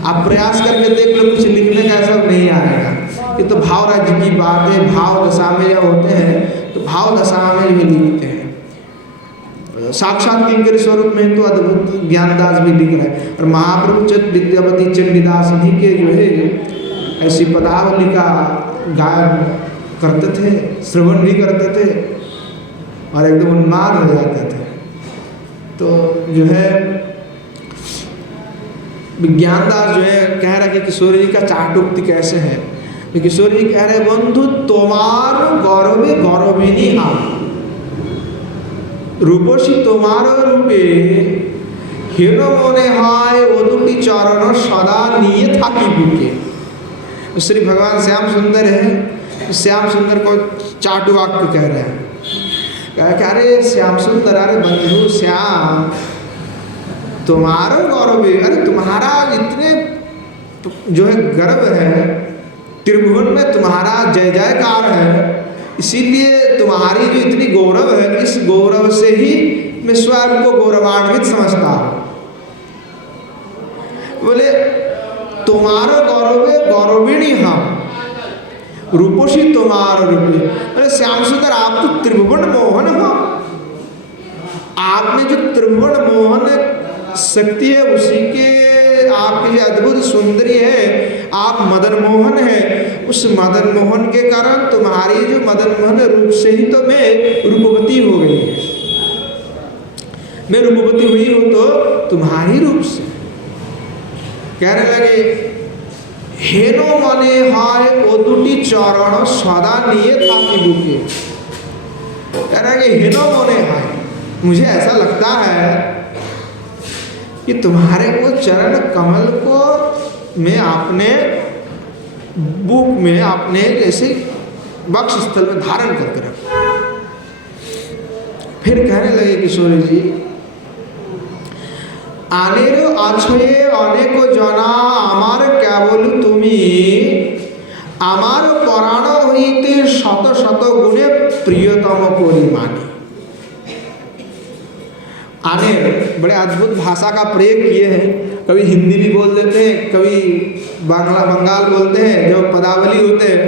आप प्रयास करके देख लो, कुछ लिखने का सब नहीं आएगा। ये तो भाव राज्य की बात है। भाव दशा में जब होते हैं तो भाव दशा में भी लिखते हैं। साक्षात किंकर स्वरूप में तो अद्भुत ज्ञानदास भी लिख रहे हैं। और महाप्रभु विद्यापति चंडीदास जी के जो है ऐसी पदावली का गायन करते थे, श्रवण भी करते थे और एकदम उन्माद हो जाते थे। तो जो है ज्ञानदास जो है कह रहा कि किशोर जी का चाटुक्ति कैसे है। किशोर जी कह रहे बंधु तुम्हार गौरवे गौरविनी हम रूपसी तुम्हार रूपे हेन मने हाय ओ दुटी चरण सदा निये थाकी बुके। श्री भगवान श्याम सुंदर है, श्याम सुंदर को चाटु वाक्य कह रहे हैं। कह रहे श्याम सुंदर, अरे बंधु श्याम तुम्हारा गौरव है, अरे तुम्हारा इतने जो है गर्व है, त्रिभुवन में तुम्हारा जय जयकार है, इसीलिए तुम्हारी जो इतनी गौरव है, इस गौरव से ही मैं स्वयं को गौरवान्वित समझता हूँ। बोले तुम्हारा गौरव है गौरविणी हम रूपोशी तुम्हारा रूपी। अरे श्याम सुंदर आप तो त्रिभुवन मोहन हो, आप में जो त्रिभुवन मोहन शक्ति है उसी के आपकी जो अद्भुत सुंदरी है, आप मदन मोहन है। उस मदन मोहन के कारण तुम्हारी जो मदन मोहन रूप से ही तो मैं रूपवती हो गई है। मैं रूपवती हुई हूं तो तुम्हारी रूप से। कहने लगे हेनो मने हाय ओ दुटी चरण सदा निये थाकी बुके। कह रहा कि हेनो मने हाय, मुझे ऐसा लगता है कि तुम्हारे वो चरण कमल को मैं अपने बुक में अपने जैसे वक्ष स्थल में धारण करके रखूं। फिर कहने लगे किशोर जी आनेरो आछये अनेक जना आमार केवल तुमी आमार पराण हईते शत शत गुणे प्रियतम परिमाणी। आनेर बड़े अद्भुत भाषा का प्रयोग किए हैं। कभी हिंदी भी बोल देते हैं, कभी बंगाल बोलते हैं। जब पदावली होते हैं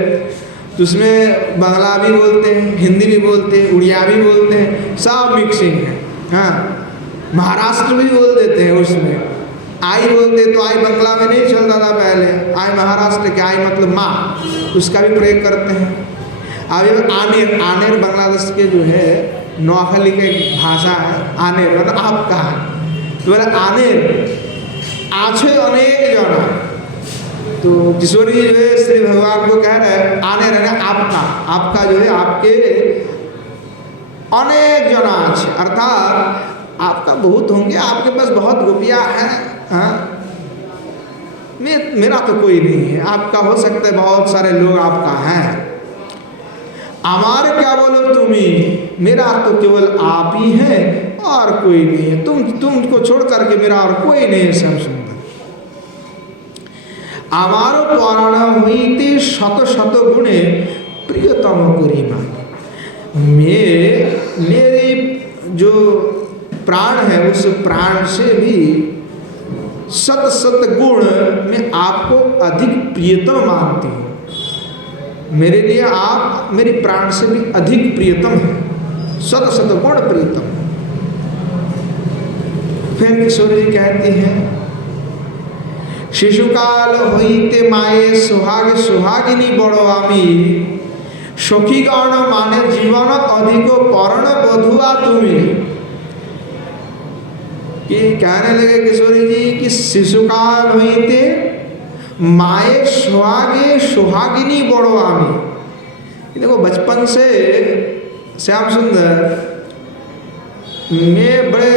तो उसमें बांग्ला भी बोलते हैं, हिंदी भी बोलते हैं, उड़िया भी बोलते हैं, सब मिक्सिंग है। हाँ, महाराष्ट्र भी बोल देते हैं। उसमें आई बोलते तो आई बंगला में नहीं चलता था पहले, आई महाराष्ट्र के आई मतलब माँ, उसका भी प्रयोग करते हैं। अब आनेर, आनेर बांग्लादेश के जो है नौखली की भाषा है। आनेर मतलब आपका, तो बोले आनेर आछे अनेक जना। तो किशोरी जो है श्री भगवान को कह रहे हैं आने रहना आपका, आपका जो है आपके अनेक जना अच्छे, अर्थात आपका बहुत होंगे, आपके पास बहुत गोपियाँ हैं। हाँ, मेरा तो कोई नहीं है, आपका हो सकता है बहुत सारे लोग आपका हैं। हमारे क्या बोलो तुम्ही, मेरा तो केवल आप ही है और कोई नहीं है। तुमको छोड़ करके मेरा और कोई नहीं है। श्याम सुंदर आमारो पराण हईते शत शत गुणे प्रियतम करिमा। मेरे जो प्राण है उस प्राण से भी शत शत गुण में आपको अधिक प्रियतम मानती हूँ। मेरे लिए आप मेरी प्राण से भी अधिक प्रियतम है, शत शत गुण प्रियतम। फिर किशोर जी कहती हैं शिशुकाल हईते माये सुहाग सुहागिनी बड़ो आमी सखीगण माने जीवन अधिक करण बधुआ तुम्हें। कि कहने लगे किशोरी जी कि शिशुकाल हईते माये सुहागे सुहागिनी बड़ो आमी। देखो बचपन से श्याम सुंदर मैं बड़े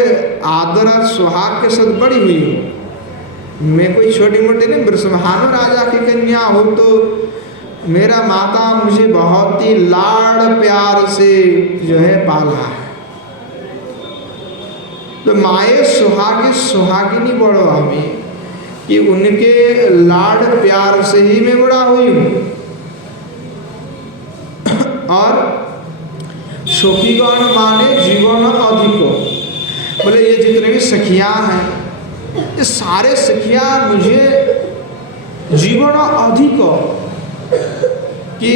आदर और सुहाग के साथ बड़ी हुई हूँ। मैं कोई छोटी मोटी नहीं, ब्रह्मानु राजा की कन्या हो तो मेरा माता मुझे बहुत ही लाड़ प्यार से जो है पाला है। तो माए सुहागी सुहागिनी बड़ो आमी कि उनके लाड प्यार से ही मैं बड़ा हुई हूँ। और सखीगण माने जीवन अधिको, बोले ये जितने भी सखियां हैं ये सारे सखियां मुझे जीवन अधिको, कि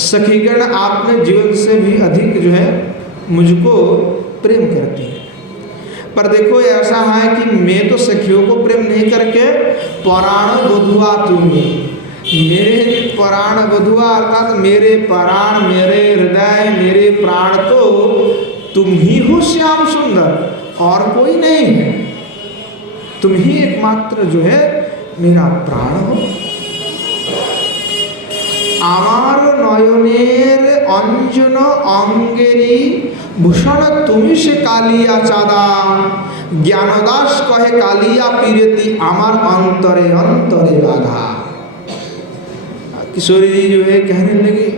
सखीगण आपने जीवन से भी अधिक जो है मुझको प्रेम करती है। पर देखो ऐसा है कि मैं तो सखियों को प्रेम नहीं करके प्राण बधुआ तुम्हें, मेरे प्राण बधुआ अर्थात मेरे प्राण, मेरे हृदय, मेरे प्राण तो तुम ही हो श्याम सुंदर, और कोई नहीं है। तुम ही एकमात्र जो है मेरा प्राण हो। আমার নয়নের অঞ্জন অঙ্গেরি ভূষণ তুমি সে কালিয়া চাঁদা, জ্ঞানদাস কহে কালিয়া পীরতি আমার অন্তরে অন্তরে বাধা। किशोरी जी जो है कहने लगे,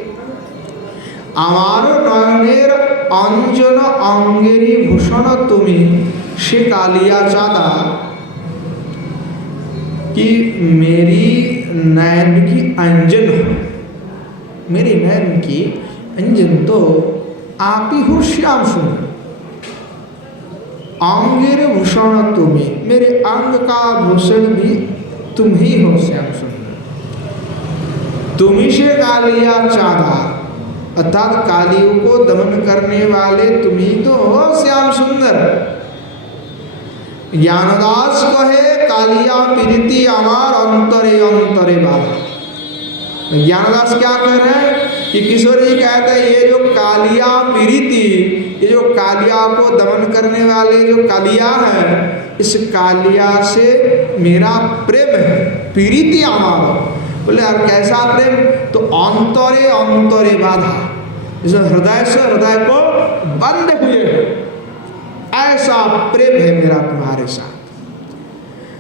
আমার নয়নের অঞ্জন অঙ্গেরি ভূষণ তুমি সে कालिया चाँदा, कि मेरी नैन की अंजन हो, मेरी नैन की अंजन तो आप ही हो श्याम सुंदर। अंगेर भूषण तुम्हें, मेरे अंग का भूषण भी तुम ही हो श्याम सुंदर। तुम्ही से कालिया चाँदा, अर्थात कालियों को दमन करने वाले तुम ही तो हो श्याम सुंदर। ज्ञानदास कहे कालिया पीरिति अमार अंतरे अंतरे बाधा। ज्ञानदास क्या कह रहे हैं कि किशोर जी कहते हैं ये जो कालिया पीरिति, ये जो कालिया को दमन करने वाले जो कालिया है, इस कालिया से मेरा प्रेम है। पीरिति अमार, बोले यार कैसा प्रेम, तो अंतरे अंतरे बाधा, इस हृदय से हृदय को बंद हुए, ऐसा प्रेम है मेरा तुम्हारे साथ।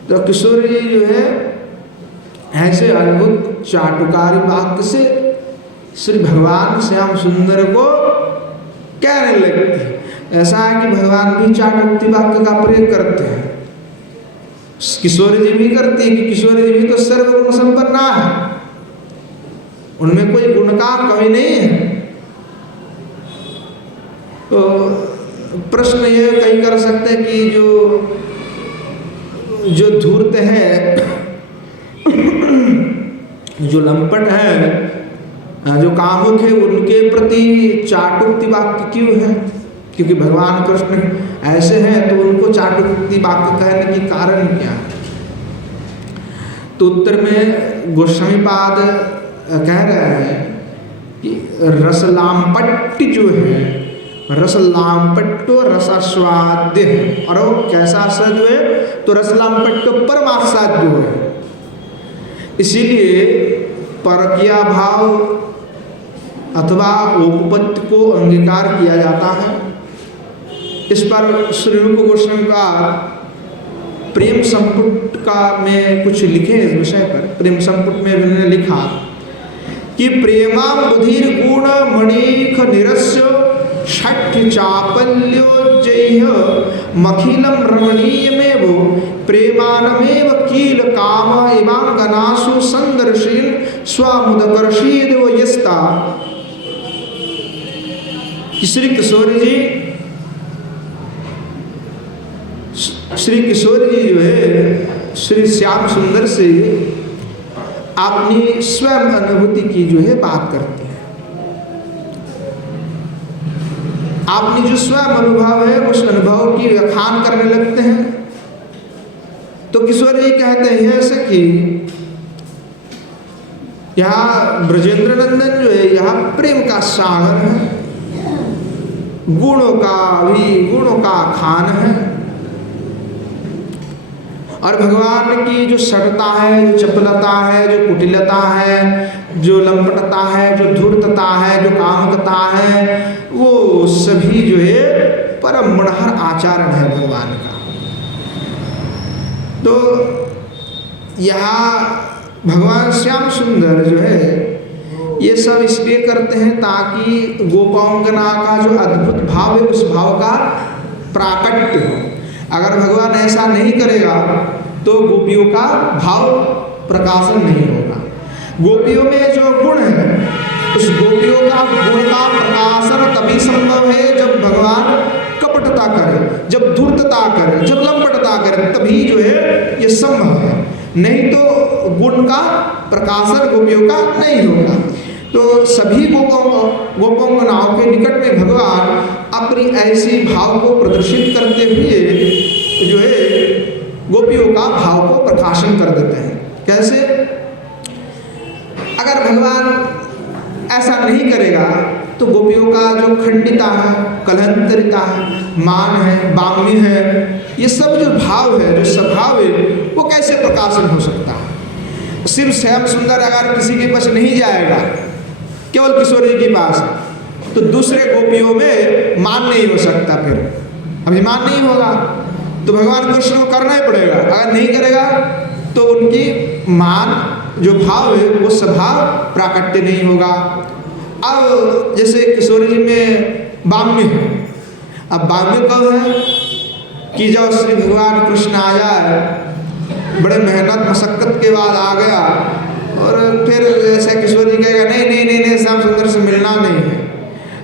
तो किशोर जी जो है ऐसे अद्भुत चाटुकारी वाक्य से श्री भगवान श्याम सुंदर को कहने लगते हैं। ऐसा है कि भगवान भी चाटुक्ति वाक्य का प्रयोग करते हैं, किशोर जी भी करती है, कि किशोर जी भी तो सर्वगुण संपन्ना है, उनमें कोई गुण का कमी नहीं है। तो प्रश्न ये कहीं कर सकते हैं कि जो धूर्त है, जो लंपट है, जो कामुक है, उनके प्रति चाटुक्ति वाक्य क्यों है? क्योंकि भगवान कृष्ण ऐसे हैं तो उनको चाटुक्ति वाक्य कहने की कारण क्या है? तो उत्तर में गोस्वामीपाद कह रहे हैं कि रसलामपट्ट जो है, रसलामपट्टो रसास्वाद्य है, और वो कैसा आस्वाद्य है, तो रसलामपट्टो परमास्वाद्य है। इसीलिए परकिया भाव अथवा उपपत्ति को अंगीकार किया जाता है। इस पर श्री रूप गोस्वामी का प्रेम संपुट का में कुछ लिखे इस विषय पर। प्रेम संपुट में उन्होंने लिखा कि प्रेमा बुधिर गुण मणिख निरस्य षट् चापल्यो जय मखिलम रमणीयमेव प्रेमानमेव कील काम इमांगनासु संदर्शीन स्वामुदकर्षीद यस्ता। श्री किशोर जी जो है श्री श्याम सुंदर से अपनी स्वयं अनुभूति की जो है बात करते हैं। आपने जो स्वयं अनुभव है उस अनुभव की व्याख्यान करने लगते हैं। तो किशोर जी कहते हैं सखी, यहाँ ब्रजेंद्र नंदन जो है यहाँ प्रेम का सागर है, गुणों का खान है, और भगवान की जो सटता है, जो चपलता है, जो कुटिलता है, जो लंपटता है, जो धूर्तता है, जो कामकता है, वो सभी जो है परम मनोहर आचरण है भगवान का। तो यहाँ भगवान श्याम सुंदर जो है ये सब इसलिए करते हैं ताकि गोपांगना का जो अद्भुत भाव है उस भाव का प्राकट्य हो। अगर भगवान ऐसा नहीं करेगा तो गोपियों का भाव प्रकाशन नहीं होगा। गोपियों में जो गुण है उस गोपियों का गुण का प्रकाशन तभी संभव है जब भगवान कपटता करे, जब धूर्तता करे, जब लंपटता करे, तभी जो है ये संभव है। नहीं तो गुण का प्रकाशन गोपियों का नहीं होगा। तो सभी गोपोंगनाओं के निकट में भगवान अपनी ऐसी भाव को प्रदर्शित करते हुए जो है गोपियों का भाव को प्रकाशन कर देते हैं। कैसे? अगर भगवान ऐसा नहीं करेगा तो गोपियों का जो खंडिता है, कलहंतरिता है, मान है, बाम्य है, ये सब जो भाव है, जो स्वभाव है, वो कैसे प्रकाशन हो सकता है? सिर्फ श्याम सुंदर अगर किसी के पास नहीं जाएगा, केवल किशोर जी के पास, तो दूसरे गोपियों में मान नहीं हो सकता, फिर अभिमान नहीं होगा। तो भगवान कृष्ण को करना ही पड़ेगा। अगर नहीं करेगा तो उनकी मान जो भाव है वो स्वभाव प्राकट्य नहीं होगा। अब जैसे किशोर जी में बाम्य है। अब बाम्य कब है कि जब श्री भगवान कृष्ण आया है, बड़े मेहनत मशक्कत के बाद आ गया, और फिर जैसे किशोर जी कहेगा नहीं नहीं नहीं नहीं श्याम सुंदर से मिलना नहीं है,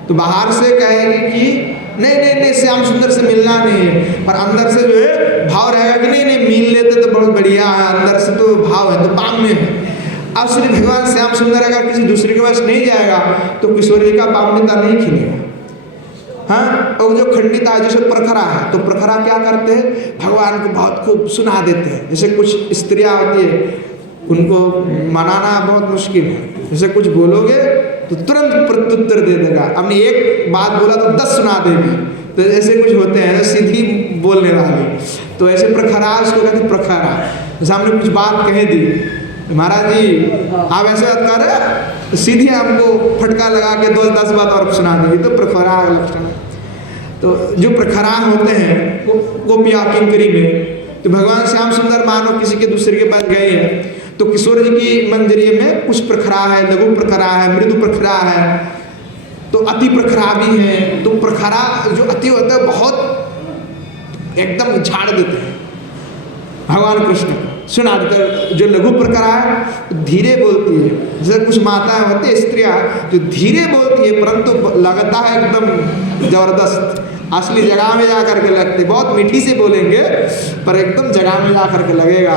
तो बाहर से कहेगी कि नहीं नहीं नहीं श्याम सुंदर से मिलना नहीं है, और अंदर से जो है भाव रहेगा कि नहीं नहीं मिल लेते तो बहुत बढ़िया है, अंदर से तो भाव है, तो बाम्य है। अब श्री भगवान श्याम सुंदर अगर किसी दूसरे के पास नहीं जाएगा तो किशोर जी का बाम्यता नहीं खिलेगा। हाँ, और जो खंडिता है, जैसे प्रखरा है, तो प्रखरा क्या करते हैं? भगवान को बहुत खूब सुना देते हैं। जैसे कुछ स्त्रियां होती है, उनको मनाना बहुत मुश्किल है। जैसे कुछ बोलोगे तो तुरंत प्रत्युत्तर दे देगा। हमने एक बात बोला तो 10 सुना देगी। तो ऐसे कुछ होते हैं सीधी बोलने वाले, तो ऐसे प्रखरा, उसको कहते प्रखरा। जैसे हमने कुछ बात कह दी, महाराज जी आप ऐसे बात कर रहे, तो सीधी हमको फटका लगा के 2-10 बात और सुना देगी, तो प्रखरा लक्षण है। तो जो प्रखरा होते हैं वो गोपिया किंकरी में, तो भगवान श्याम सुंदर मानो किसी के दूसरे के पास गए हैं, तो किशोर जी की मंजरी में कुछ प्रखरा है, लघु प्रखरा है, मृदु प्रखरा है, तो अति प्रखरा भी है। तो प्रखरा जो अति होता है बहुत एकदम झाड़ देते हैं भगवान कृष्ण को, सुना देते। जो लघु प्रखरा है धीरे बोलती है, जैसे कुछ माताएं होती है, स्त्रियां जो धीरे बोलती है परंतु लगता है एकदम जबरदस्त, असली जगह में जा करके लगते। बहुत मीठी से बोलेंगे पर एकदम जगह में जा करके लगेगा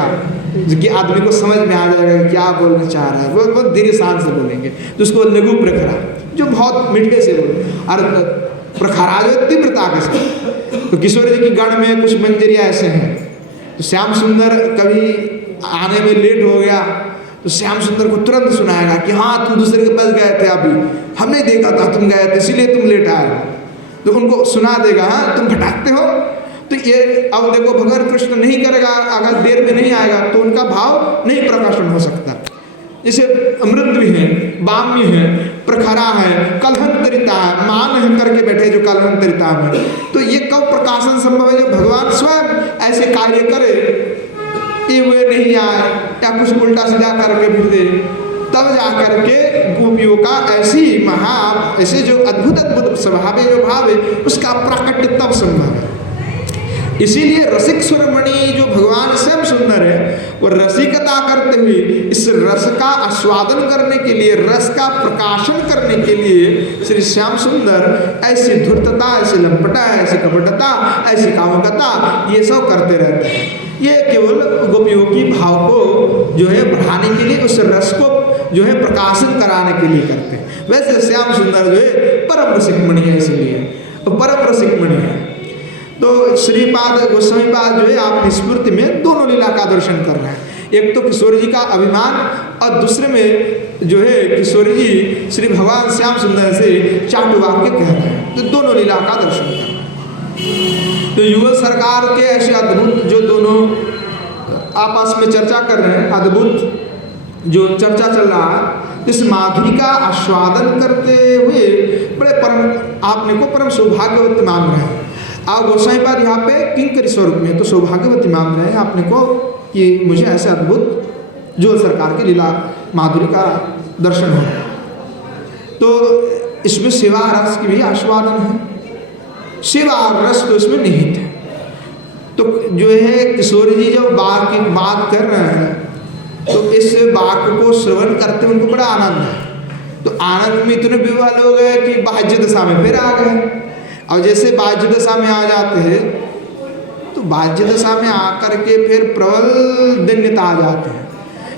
कि आदमी को समझ में आ जाएगा क्या बोलना चाह रहा है। वो बहुत धीरे शांत से बोलेंगे, तो उसको लघु प्रखरा, जो बहुत मीठे से बोले। और प्रखरा जो तीव्रता के साथ। तो किशोर जी की गण में कुछ मंजरियाँ ऐसे हैं, तो श्याम सुंदर कभी आने में लेट हो गया तो श्याम सुंदर को तुरंत सुनाएगा कि हाँ तुम दूसरे के पास गए थे, अभी हमने देखा था तुम गए थे इसीलिए तुम लेट आए। तो उनको सुना देगा, हाँ तुम भटकते हो। तो ये अब देखो भगवान कृष्ण नहीं करेगा, अगर देर में नहीं आएगा तो उनका भाव नहीं प्रकाशन हो सकता। जैसे अमृत भी है, बाम्य है, प्रखरा है, कलहंतरिता है, मान है करके बैठे जो कलहंतरिता में, तो ये कब प्रकाशन संभव है? जब भगवान स्वयं ऐसे कार्य करे कि वे नहीं आए या कुछ उल्टा सीधा करके फिर दे, तब जा करके गोपियों का ऐसी ऐसे जो अद्भुत अद्भुत स्वभाव जो भाव है उसका प्राकट्य तब संभव है। इसीलिए रसिक सुरमणि जो भगवान स्वयं सुंदर है, वो रसिकता करते हुए इस रस का आस्वादन करने के लिए, रस का प्रकाशन करने के लिए श्री श्याम सुंदर ऐसी धूर्तता, ऐसी लंपटा, ऐसी कपटता, ऐसी कामुकता ये सब करते रहते हैं। ये केवल गोपियों की भाव को जो है बढ़ाने के लिए, उस रस को जो है प्रकाशन कराने के लिए करते हैं। वैसे श्याम सुंदर जो है परम रसिकमणि है, इसलिए परम रसिकमणि है। तो श्रीपाद गोस्वामीपाद जो है आप स्मृति में दोनों लीला का दर्शन कर रहे हैं। एक तो किशोर जी का अभिमान, और दूसरे में जो है किशोर जी श्री भगवान श्याम सुंदर से चाटुवाक्य कह रहे हैं, तो दोनों लीला का दर्शन कर रहे हैं। तो युगल सरकार के ऐसे अद्भुत जो दोनों आपस में चर्चा कर रहे हैं, अद्भुत जो चर्चा चल रहा है, इस माधुरी का आस्वादन करते हुए बड़े परम आपने को परम सौभाग्यवती मान रहे हैं। आप गोसाईपाद यहाँ पे किंकरी स्वरूप में तो सौभाग्यवती मान रहे हैं आपने को कि मुझे ऐसे अद्भुत जो सरकार की लीला माधुरी का दर्शन हो। तो इसमें सेवा रस की भी आस्वादन है, सेवा रस तो इसमें निहित है। तो जो है किशोर जी जब बाघ की बात कर रहे हैं तो इस बाघ को श्रवण करते उनको बड़ा आनंद है। तो आनंद में इतने विवल हो गए कि बाह्य दशा में फिर आ गए। और जैसे बाह्य दशा में आ जाते हैं तो बाह्य दशा में आकर के फिर प्रबल दैन्यता आ जाते हैं,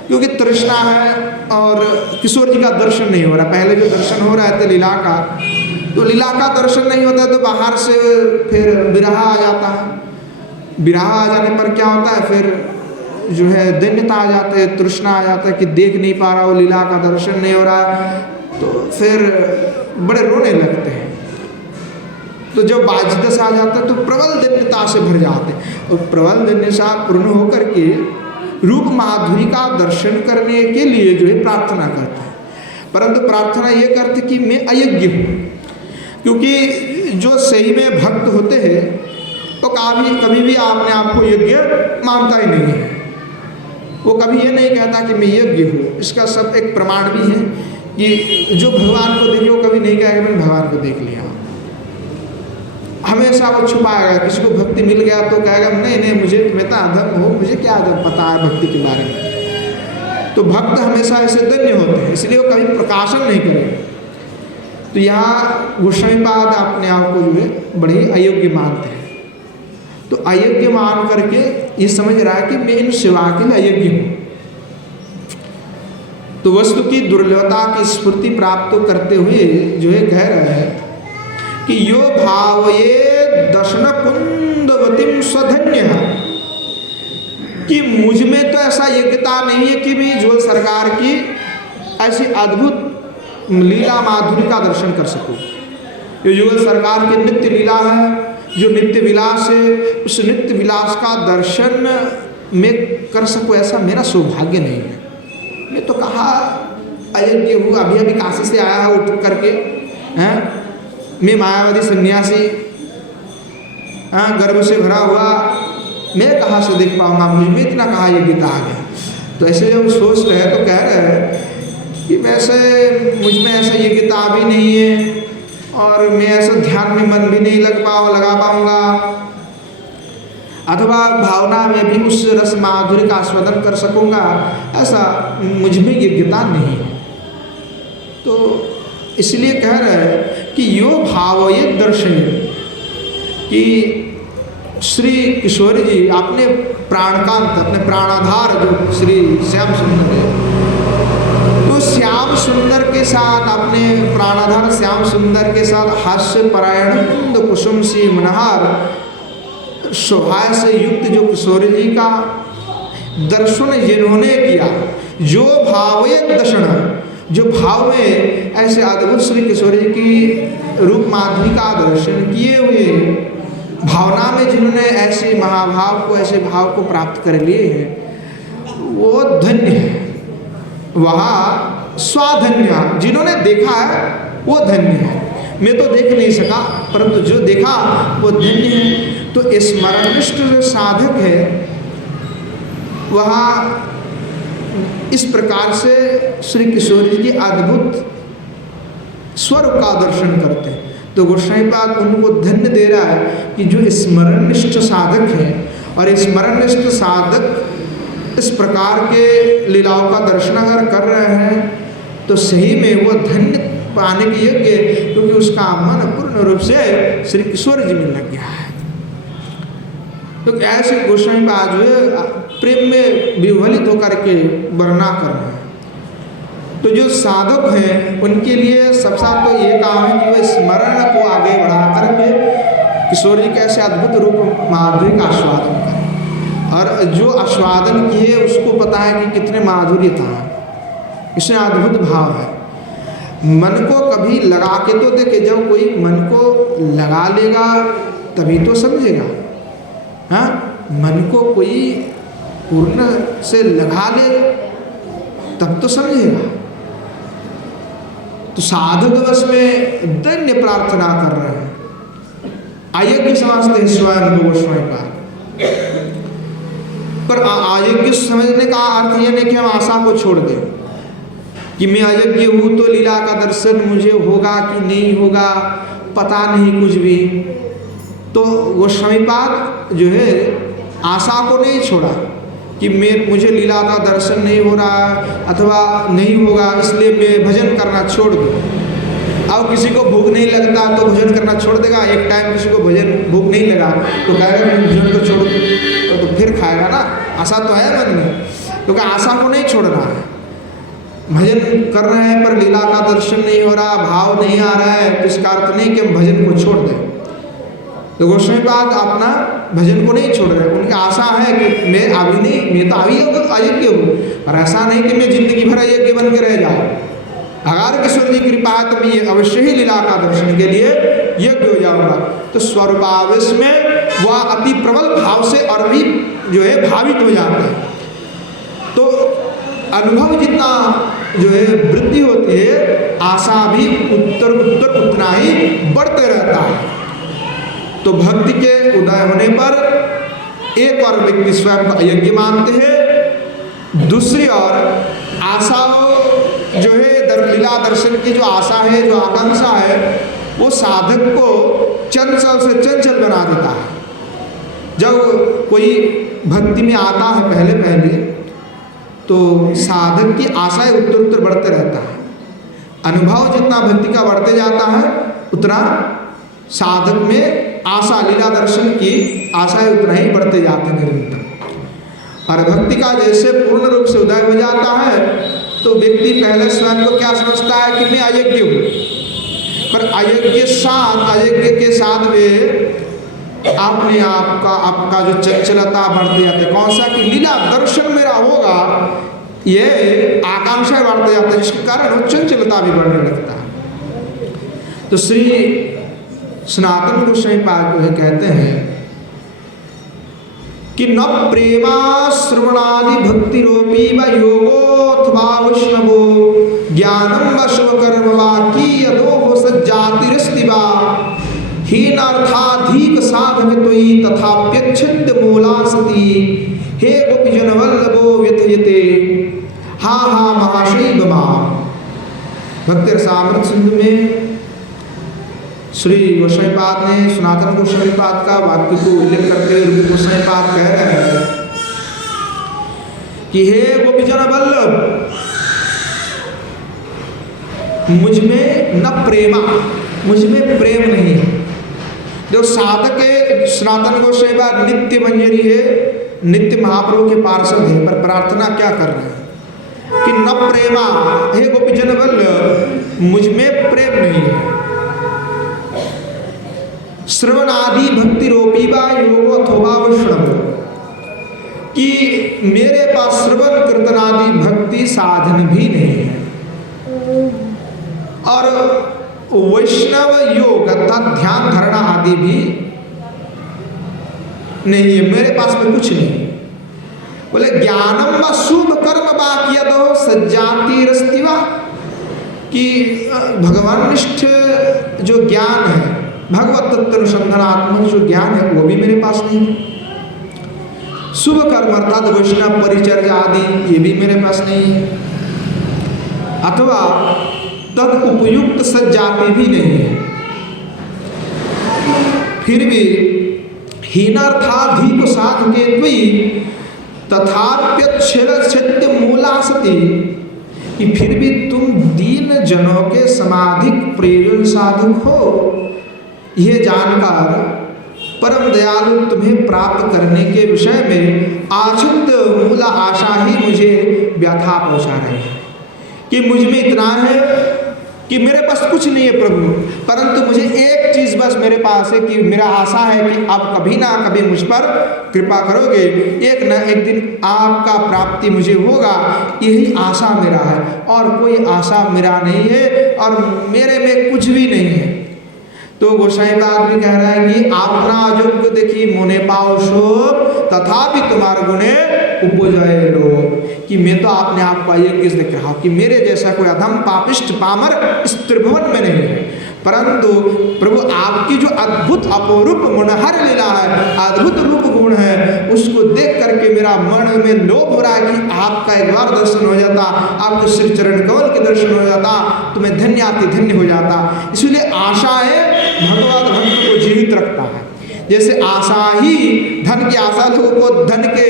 क्योंकि तृष्णा है और किशोर जी का दर्शन नहीं हो रहा। पहले जो दर्शन हो रहा था लीला का, तो लीला का दर्शन नहीं होता तो बाहर से फिर विरह आ जाता है। विरह आ जाने पर क्या होता है, फिर जो है दैन्यता आ जाता है, तृष्णा आ जाता है कि देख नहीं पा रहा हो, लीला का दर्शन नहीं हो रहा, तो फिर बड़े रोने लगते हैं। तो जब बाह्य दशा आ जाता है तो प्रबल दैन्यता से भर जाते हैं। और प्रबल दैन्यता पूर्ण होकर के रूप माधुरी का दर्शन करने के लिए जो है प्रार्थना करते हैं, परंतु प्रार्थना ये करते कि मैं अयोग्य हूँ। क्योंकि जो सही में भक्त होते हैं तो कभी भी अपने आप को योग्य मानता ही नहीं है। वो कभी ये नहीं कहता कि मैं योग्य हूँ। इसका सब एक प्रमाण भी है कि जो भगवान को देखे वो कभी नहीं कहेगा मैंने भगवान को देख लिया। हमेशा वो छुपाएगा। किसी को भक्ति मिल गया तो कहेगा नहीं नहीं मुझे मैं तो अधम हूँ, मुझे क्या पता है भक्ति के बारे में। तो भक्त हमेशा ऐसे धन्य होते हैं, इसलिए वो कभी प्रकाशन नहीं करेंगे। तो यहाँ गोस्वामीपाद अपने आप को जो है बड़े अयोग्य मानते हैं। तो अयोग्य मान करके ये समझ रहा है कि मैं इन सेवा के लिए अयोग्य हूँ। तो वस्तु की दुर्लभता की स्फूर्ति प्राप्त करते हुए जो है कह रहे हैं कि यो भावये दर्शन कुंदवतीम स्वधन्य, कि मुझ में तो ऐसा योग्यता नहीं है कि मैं जुगल सरकार की ऐसी अद्भुत लीला माधुरी का दर्शन कर सकूं। ये जुगल सरकार की नित्य लीला है, जो नित्य विलास है, उस नित्य विलास का दर्शन मैं कर सकूं ऐसा मेरा सौभाग्य नहीं है। मैं तो कहा अयोग्य हूँ, अभी अभी काशी से आया है उठ करके, हैं मैं मायावादी सन्यासी, हाँ गर्व से भरा हुआ, मैं कहाँ से देख पाऊंगा, मुझ में इतना कहाँ योग्यता आ गया। तो ऐसे जब सोच रहे तो कह रहे हैं कि वैसे मुझ में ऐसा योग्यता भी नहीं है और मैं ऐसा ध्यान में मन भी नहीं लगा पाऊंगा, अथवा भावना में भी उस रस माधुरी का आस्वादन कर सकूंगा, ऐसा मुझ में योग्यता नहीं है। तो इसलिए कह रहे हैं कि यो भाव ये दर्शन, कि श्री किशोर जी अपने प्राणकांत, अपने प्राणाधार जो श्री श्याम सुंदर है, तो श्याम सुंदर के साथ, अपने प्राणाधार श्याम सुंदर के साथ हास्य परायण कुसुम सी मनहार शोभा से युक्त जो किशोर जी का दर्शन जिन्होंने किया, जो भावये दर्शन, जो भाव में ऐसे अद्भुत श्री किशोर जी की रूप माधुरी का दर्शन किए हुए, भावना में जिन्होंने ऐसे महाभाव को, ऐसे भाव को प्राप्त कर लिए हैं, वो धन्य है। वहाँ स्वाधन्य, जिन्होंने देखा है वो धन्य है। मैं तो देख नहीं सका, परंतु जो देखा वो धन्य है। तो स्मरणनिष्ठ जो साधक है वहाँ इस प्रकार से श्री किशोर जी की अद्भुत स्वरूप का दर्शन करते हैं। तो गोस्वामीपाद उनको धन्य दे रहा है कि जो स्मरणनिष्ठ साधक है, और स्मरणनिष्ठ साधक इस प्रकार के लीलाओं का दर्शन अगर कर रहे हैं तो सही में वो धन्य पाने के योग्य, क्योंकि उसका मन पूर्ण रूप से श्री किशोर जी में लग गया है। तो ऐसे गोस्वामीपाद जो है प्रेम में विह्वलित होकर के वर्णना कर रहे हैं। तो जो साधक हैं उनके लिए सबसे तो ये काम है कि वे स्मरण को आगे बढ़ा करके किशोर जी कैसे अद्भुत रूप माधुरी का आस्वादन करें, और जो आस्वादन किए उसको पता है कि कितने माधुर्यता है, इसमें अद्भुत भाव है। मन को कभी लगा के तो देखे, जब कोई मन को लगा लेगा तभी तो समझेगा। हाँ, मन को कोई पूर्ण से लगा ले तब तो समझेगा। तो साधक वश में धन्य प्रार्थना कर रहे हैं, अयोग्य समझते हैं स्वयं को गोस्वामीपाद। पर अयोग्य समझने का अर्थ यह नहीं कि हम आशा को छोड़ दें कि मैं अयोग्य हूँ तो लीला का दर्शन मुझे होगा कि नहीं होगा, पता नहीं कुछ भी। तो गोस्वामीपाद जो है आशा को नहीं छोड़ा कि मुझे लीला का दर्शन नहीं हो रहा है अथवा नहीं होगा इसलिए मैं भजन करना छोड़ दूँ। अब किसी को भूख नहीं लगता तो भजन करना छोड़ देगा। एक टाइम किसी को भूख नहीं लगा तो कहेगा मैं भजन को छोड़ दूँ, तो फिर खाएगा ना। आशा तो है मन में, क्योंकि आशा को नहीं छोड़ना है। भजन कर रहे हैं पर लीला का दर्शन नहीं हो रहा, भाव नहीं आ रहा है, तो इसका अर्थ नहीं कि हम भजन को छोड़ दें। तो गोस्वामीपाद अपना भजन को नहीं छोड़ रहे। उनकी आशा है कि मैं तो अयोग्य हूँ, और ऐसा नहीं कि मैं जिंदगी भर अयोग्य बन के रह जाऊँ। अगर ईश्वर जी कृपा है तो मैं अवश्य ही लीला का दर्शन के लिए योग्य हो जाऊंगा। तो स्वरूपावेश में वह अति प्रबल भाव से और भी जो है भावित हो जाते हैं। तो अनुभव जितना जो है वृद्धि होती है, आशा भी उत्तर उतना ही बढ़ते रहता है। तो भक्ति के उदय होने पर एक और व्यक्ति स्वयं को अयोग्य मानते हैं, दूसरी ओर आशा जो है लीला दर्शन की जो आशा है, जो आकांक्षा है, वो साधक को चंचल से चंचल बना देता है। जब कोई भक्ति में आता है पहले तो साधक की आशाएं उत्तर बढ़ते रहता है। अनुभव जितना भक्ति का बढ़ते जाता है उतना साधक में आशा, लीला दर्शन की आशाएं उतना ही बढ़ते जाते हैं निरंतर। और भक्ति का जैसे पूर्ण रूप से उदय हो जाता है तो व्यक्ति पहले स्वयं को क्या समझता है कि मैं अयोग्य हूँ, पर अयोग्य के साथ में अपने आपका जो चंचलता बढ़ती जाती है। कौन सा कि लीला दर्शन मेरा होगा, ये आकांक्षा बढ़ते जाता है, जिसके कारण वो चंचलता भी बढ़ने लगता है। तो श्री सनातन गोस्वामीपाद कहते हैं कि न प्रेमा श्रवणादि भक्ति रूपी व योगोऽथवा वैष्णवो ज्ञानम व शुभ कर्म वा कियदोह सज्जातिरस्ति वा हीनार्थाधिक साधक त्वयि तथाप्यच्छिद्य मूला सती हे गोपीजन वल्लभो व्यथयते हा हा महाशैव माम्। भक्ति रसामृत सिंधु में श्री गोस्वामीपाद ने सनातन गोस्वामीपाद का वाक्य को उल्लेख करते हुए रूप गोस्वामीपाद कह रहे हैं कि हे गोपीजन वल्लभ, मुझ में न प्रेमा, मुझ में प्रेम नहीं है। जो साधक है सनातन गोस्वामीपाद नित्य मंजरी है, नित्य महाप्रभु के पार्षद है, पर प्रार्थना क्या कर रहे हैं कि न प्रेमा, हे गोपीजन वल्लभ, मुझ में प्रेम नहीं है। श्रवण आदि भक्ति रूपी वा योग अथवा वैष्णव, कि मेरे पास श्रवण कीर्तन आदि भक्ति साधन भी नहीं है, और वैष्णव योग अर्थात ध्यान धारणा आदि भी नहीं है, मेरे पास में कुछ नहीं। बोले ज्ञानम व शुभ कर्म वाक्यदो सज्जाति वा, कि भगवानिष्ठ जो ज्ञान है, भगवत तत्व अनुसंधानात्मक जो ज्ञान है, वो भी मेरे पास नहीं है। शुभ कर्म अर्थात वैष्णव परिचर्या आदि ये भी मेरे पास नहीं है, अथवा तद उपयुक्त सज्जाति भी नहीं है। फिर भी हीनार्थाधिक साधके त्वयि तथाप्यच्छेद्य मूला सती, कि फिर भी तुम दीन जनों के समाधिक प्रयोजन साधक हो, यह जानकर परम दयालु तुम्हें प्राप्त करने के विषय में आचित मूला आशा ही मुझे व्यथा पहुंचा रही है। कि मुझ में इतना है कि मेरे पास कुछ नहीं है प्रभु, परंतु मुझे एक चीज बस मेरे पास है कि मेरा आशा है कि आप कभी ना कभी मुझ पर कृपा करोगे, एक न एक दिन आपका प्राप्ति मुझे होगा, यही आशा मेरा है, और कोई आशा मेरा नहीं है, और मेरे में कुछ भी नहीं है। तो गोस्वामीपाद भी कह रहा है कि अपना योग्य देखी मोने पाओ शोभ तथापि तुम्हारे गुणे उपजय लोभ, कि मैं तो अपने आप को योग्य देख रहा हूँ कि मेरे जैसा कोई अधम पापिष्ट पामर इस त्रिभुवन में नहीं है, परंतु प्रभु आपकी जो अद्भुत अपरूप मनोहर लीला है, अद्भुत रूप गुण है, उसको देख करके मेरा मन में लोभ हो रहा है कि आपका एक बार दर्शन हो जाता, आपके श्री चरण कमल के दर्शन हो जाता तो मैं धन्य हो जाता। इसलिए आशा है भगवत भक्त को जीवित रखता है। जैसे आशा ही धन की आशा लोगों को धन के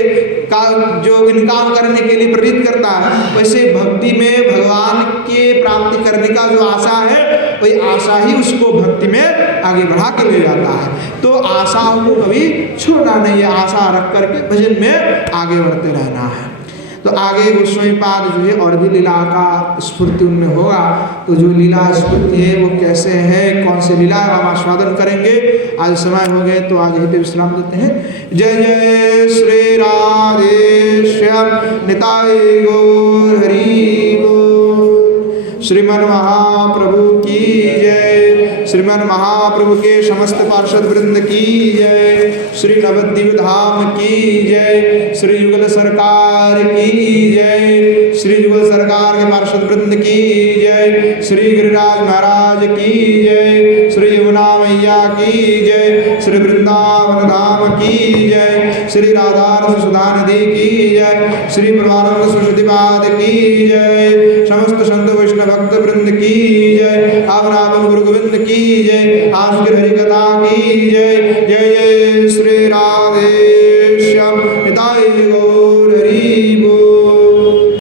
का जो इनकाम करने के लिए प्रेरित करता है, वैसे भक्ति में भगवान के प्राप्ति करने का जो आशा है, वही आशा ही उसको भक्ति में आगे बढ़ा के ले जाता है। तो आशाओं को कभी छोड़ना नहीं है, आशा रख करके भजन में आगे बढ़ते रहना है। तो आगे गोस्वामी पाद जो है और भी लीला का स्फूर्ति उनमें होगा। तो जो लीला स्फूर्ति है वो कैसे है, कौन से लीला हम आस्वादन करेंगे। आज समय हो गए तो आज यहीं पे विश्राम देते हैं। जय जय श्री राधे श्याम निताय गौर हरि बोल। श्रीमन महाप्रभु की जय, श्रीमन महाप्रभु के समस्त पार्षद वृंद की जय, श्री नवद्वीप धाम की जय, श्री युगल सरकार की जय, श्री युगल सरकार के पार्षद वृंद की जय, श्री गिरिराज महाराज की जय, श्री यमुना मैया की जय, श्री वृंदावन धाम की जय, श्री राधा सुधा नदी की जय, श्री परमानंद सरस्वतीपाद की जय, समस्त संत वैष्णव भक्त वृंद की जय, आवनाम गुरु गोविंद की जय, आज हरि कथा की जय।